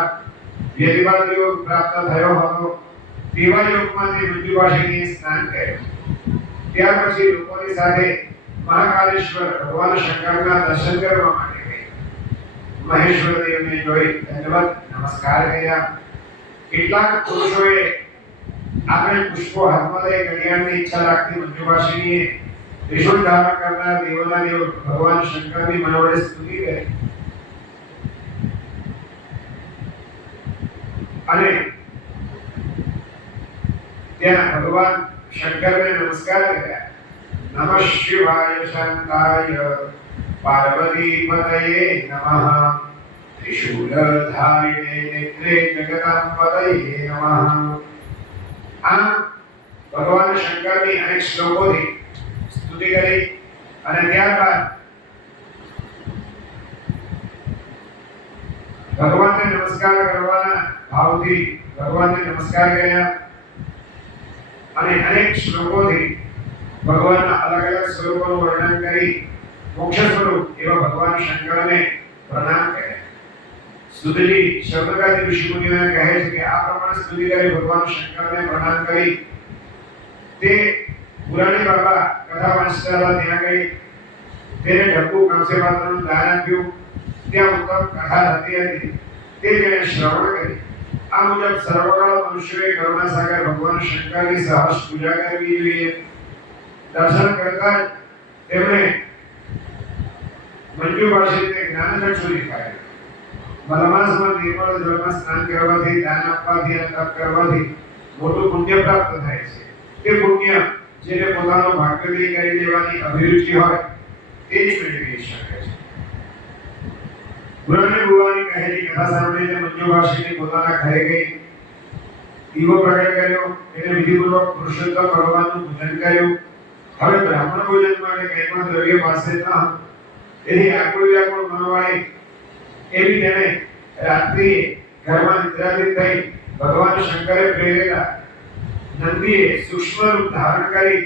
વ્યતિવાદ યોગ પ્રાપ્ત થયો હતો. તેવા યોગમાં તે મંજુભાષીને સ્નાન કર્યું. ત્યાર પછી લોકોની સાથે મહાકાલેશ્વર ભગવાન શંકરના દર્શન કરવા માટે ગઈ. મહેશ્વર દેવને જોઈ દંડવત નમસ્કાર કર્યા. કેટલાક પુરુષોએ આપણે પુષ્પો હાથમાં લઈ કલ્યાણની ઈચ્છા રાખતી મંજુભાષીની ત્રિશૂળ ધારણ કરનાર દેવોના દેવ ભગવાન શંકરની મનોવડે સ્તુતિ કરી અને ત્યાં ભગવાન શંકરને નમસ્કાર કર્યા. નમઃ શિવાય શાંતાય પાર્વતી પતયે નમઃ ત્રિશૂલધારિણે નેત્રે જગદાંબતયે નમઃ. આ ભગવાન શંકરની અનેક શ્લોકોથી સ્તુતિ સ્તુતિ કરી અને ત્યારબાદ ભગવાનને નમસ્કાર કરવાના ભાવથી ભગવાનને નમસ્કાર કર્યા અને અનેક શ્લોકોથી ભગવાનના અલગ અલગ સ્વરૂપોનું વર્ણન કરી મોક્ષ સ્વરૂપ એવા ભગવાન શંકરને પ્રણામ કર્યા. સુતજી શબ્દગાદી ઋષિમુનિઓને કહે છે કે આ પ્રમાણે સ્તુતિ કરી ભગવાન શંકરને પ્રણામ કરી તે પુરાણી બાબા કથા વાંચતા હતા ત્યાં ગઈ તેને ઢબુ કાંસે પાત્રનું દાન આપ્યું. ત્યાં ઉત્તમ કથા થતી હતી તે તેણે શ્રવણ કરી. આ મુજબ સર્વકાળ મનુષ્યોએ કરુણાસાગર ભગવાન શંકરની સહર્ષ પૂજા કરવી જોઈએ. દર્શન કરતા જ તેમણે મંજુ ભાષિતને જ્ઞાનચક્ષુ દેખાયા. મલમાસમાં નિર્મળ જળમાં સ્નાન કરવાથી, દાન આપવાથી અને તપ કરવાથી મોટું પુણ્ય પ્રાપ્ત થાય છે. તે પુણ્ય જેને પોતાનો ભાગ્યથી કરી લેવાની અભિરુચિ હોય તે જ મેળવી શકે છે. પુરાણી બુવાની કહેલી કથા સાંભળીને મંજુ ભાષિની પોતાના ઘરે ગઈ. દીવો પ્રગટ કર્યો, તેને વિધિપૂર્વક પુરુષોત્તમ ભગવાનનું પૂજન કર્યું. હવે બ્રાહ્મણ ભોજન માટે કંઈ પણ દ્રવ્ય પાસે ન હતું. તેથી આકુળ વ્યાકુળ મનવાળી એવી તેને રાત્રિએ ઘરમાં નિદ્રાધીન થઈ ભગવાન શંકરે પ્રેરેલા નંદીએ સૂક્ષ્મ રૂપ ધારણ કરી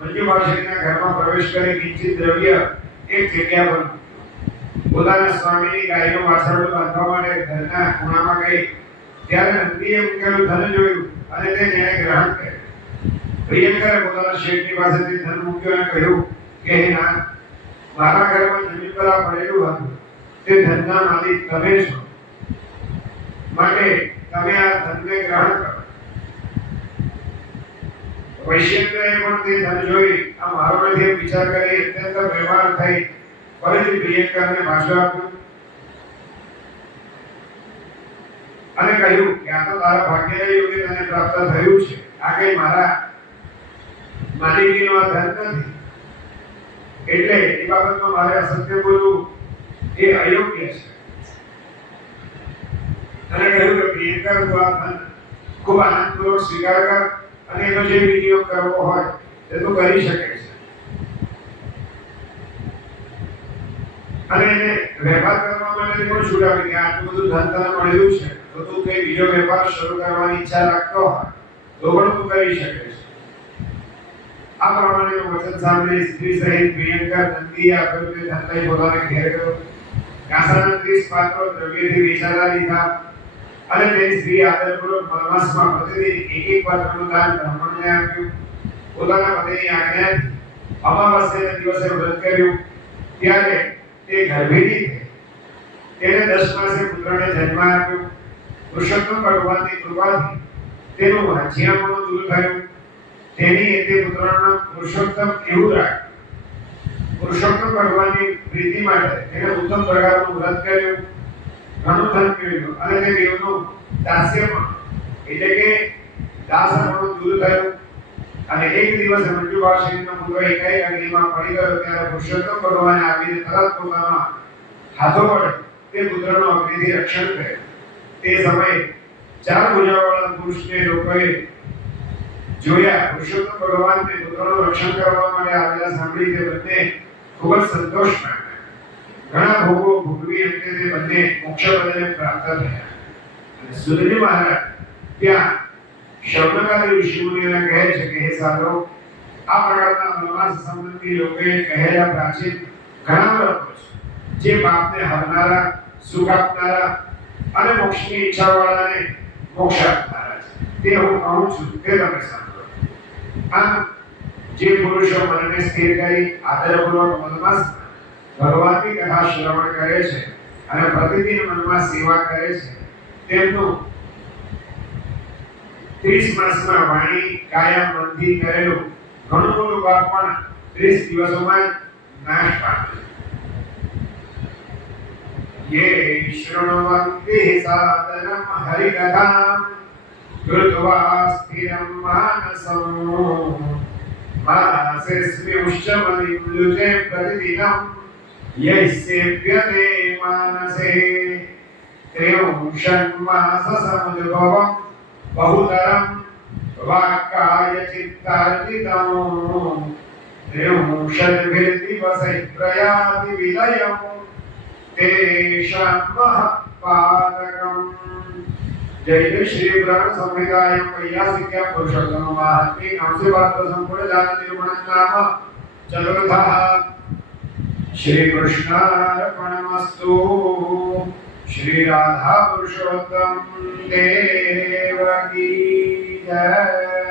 મંજુ ભાષિકના ઘરમાં પ્રવેશ કરી કિંચિત દ્રવ્ય એક જગ્યા પર પોતાના સ્વામીની ગાયનું વાછરડું બાંધવા માટે ઘરના ખૂણામાં ગઈ. ત્યારે નંદીએ મૂકેલું ધન જોયું અને તે તેણે ગ્રહણ કર્યું. પ્રિયંકરે પોતાના શેઠની પાસેથી ધન મૂક્યું અને કહ્યું કે હે નાથ, મારા ઘરમાં જમીન પર આ પડેલું હતું. તે ધનના માલિક તમે છો, માટે તમે આ ધનને ગ્રહણ કરો. વૈશ્યંકરે પણ તે ધન જોઈ આ મારો નથી એમ વિચાર કરી અત્યંત પ્રેમાળ થઈ ફરીથી પ્રિયંકરને પાછું આપ્યું અને કહ્યું કે આ તો તારા ભાગ્યના યોગે તને પ્રાપ્ત થયું છે. આ કઈ મારા માલિકીનો આ ધન નથી, એટલે એ બાબતમાં મારે અસત્ય બોલવું એ અયોગ્ય છે. અને કહ્યું કે પ્રિયંકર તું આ ધન ખૂબ આનંદપૂર્વક સ્વીકાર કર અને એનો જે વિનિયોગ કરવો હોય તે તું કરી શકે છે. અને એને વેપાર કરવા માટે પણ છૂટ આપી કે આટલું બધું ધન તને મળ્યું છે તો તું કઈ બીજો વેપાર શરૂ કરવાની ઈચ્છા રાખતો હોય તો પણ તું કરી શકે છે. આ પ્રમાણેનું વચન સાંભળી સ્ત્રી સહિત પ્રિયંકર નંદીએ આપેલું તે ધન લઈ પોતાને ઘેર ગયો. કાંસાના 30 પાત્રો દ્રવ્યથી વેચાતા લીધા અને તેની સ્ત્રી આદરપૂર્વક મલમાસમાં પ્રતિદિન એક પાત્રનું દાન બ્રાહ્મણને આપ્યું. પોતાના પતિની આજ્ઞાથી અમાવાસ્યાના દિવસે વ્રત કર્યું. ત્યારે તે ગર્ભિણી થઈ. તેણે 10 માસે પુત્રને જન્મ આપ્યો. પુરુષોત્તમ ભગવાનની કૃપાથી તેનું વાંચિયાપણું દૂર થયું. તેની તે પુત્રનું નામ પુરુષોત્તમ એવું રાખ્યું. પુરુષોત્તમ ભગવાનની પ્રીતિ માટે તેણે ઉત્તમ પ્રકારનું વ્રત કર્યું, ઘણું ધન મેળવ્યું અને તે દેવનું દાસ્યપણ એટલે કે દાસપણું દૂર થયું. અને એક દિવસ મંજુ ભાષિકનો પુત્ર એકાએક અગ્નિમાં પડી ગયો. ત્યારે પુરુષોત્તમ ભગવાને આવીને તરત પોતાના હાથો વડે તે પુત્રનું અગ્નિથી રક્ષણ કર્યું. તે સમયે 4 ભુજાવાળા પુરુષને લોકોએ જોયા. પુરુષોત્તમ ભગવાનને પુત્રનું રક્ષણ કરવા માટે આવેલા સાંભળી તે બંને ખૂબ જ સંતોષ પામ્યા. ઘણા ભોગો ભોગવી અંતે તે બંને મોક્ષપદને પ્રાપ્ત થયા. અને સુતજી મહારાજ ત્યાં શબ્દગાદી ઋષિમુનિઓને કહે છે કે હે સાધો, આ પ્રકારના મનવાસ સંબંધી લોકોએ કહેલા પ્રાચીન ઘણા વ્રતો છે જે પાપને હરનારા, સુખ આપનારા અને મોક્ષની ઈચ્છાવાળાને મોક્ષ આપનારા છે. તે હું કહું છું તે તમે સાંભળો. આમ જે પુરુષો મનને સ્થિર કરી આદરપૂર્વક મનમાં ભગવાનની કથા શ્રવણ કરે છે અને પ્રતિદિન મનમાં સેવા કરે છે તેમનું 30 માસમાં વાણી કાયા મનથી કરેલું ઘણું મોટું પાપ પણ 30 દિવસોમાં નાશ પામે. ये शृण्वन्ति सादरं हरिकथां कृत्वा स्थिरं मानसं मानसेऽस्मिंश्चमनिम्लुजे प्रतिदिनं यैसेव्यते मानसे त्र्यंशन्माससमुद्भवं बहुतरं वाक्काय चित्तार्जितं त्रिंशद्भिर्दिवसैः प्रयाति विलयम् तेषां महत्पादकम्। जय जय श्री ब्रह्म संहितायां वैयासिक्या पुरुषोत्तम महात्म्ये नमसे वार्ता संपूर्ण जान निर्गुण नाम चतुर्थः। श्री कृष्णार्पणमस्तु। श्री राधा पुरुषोत्तम देव की जय।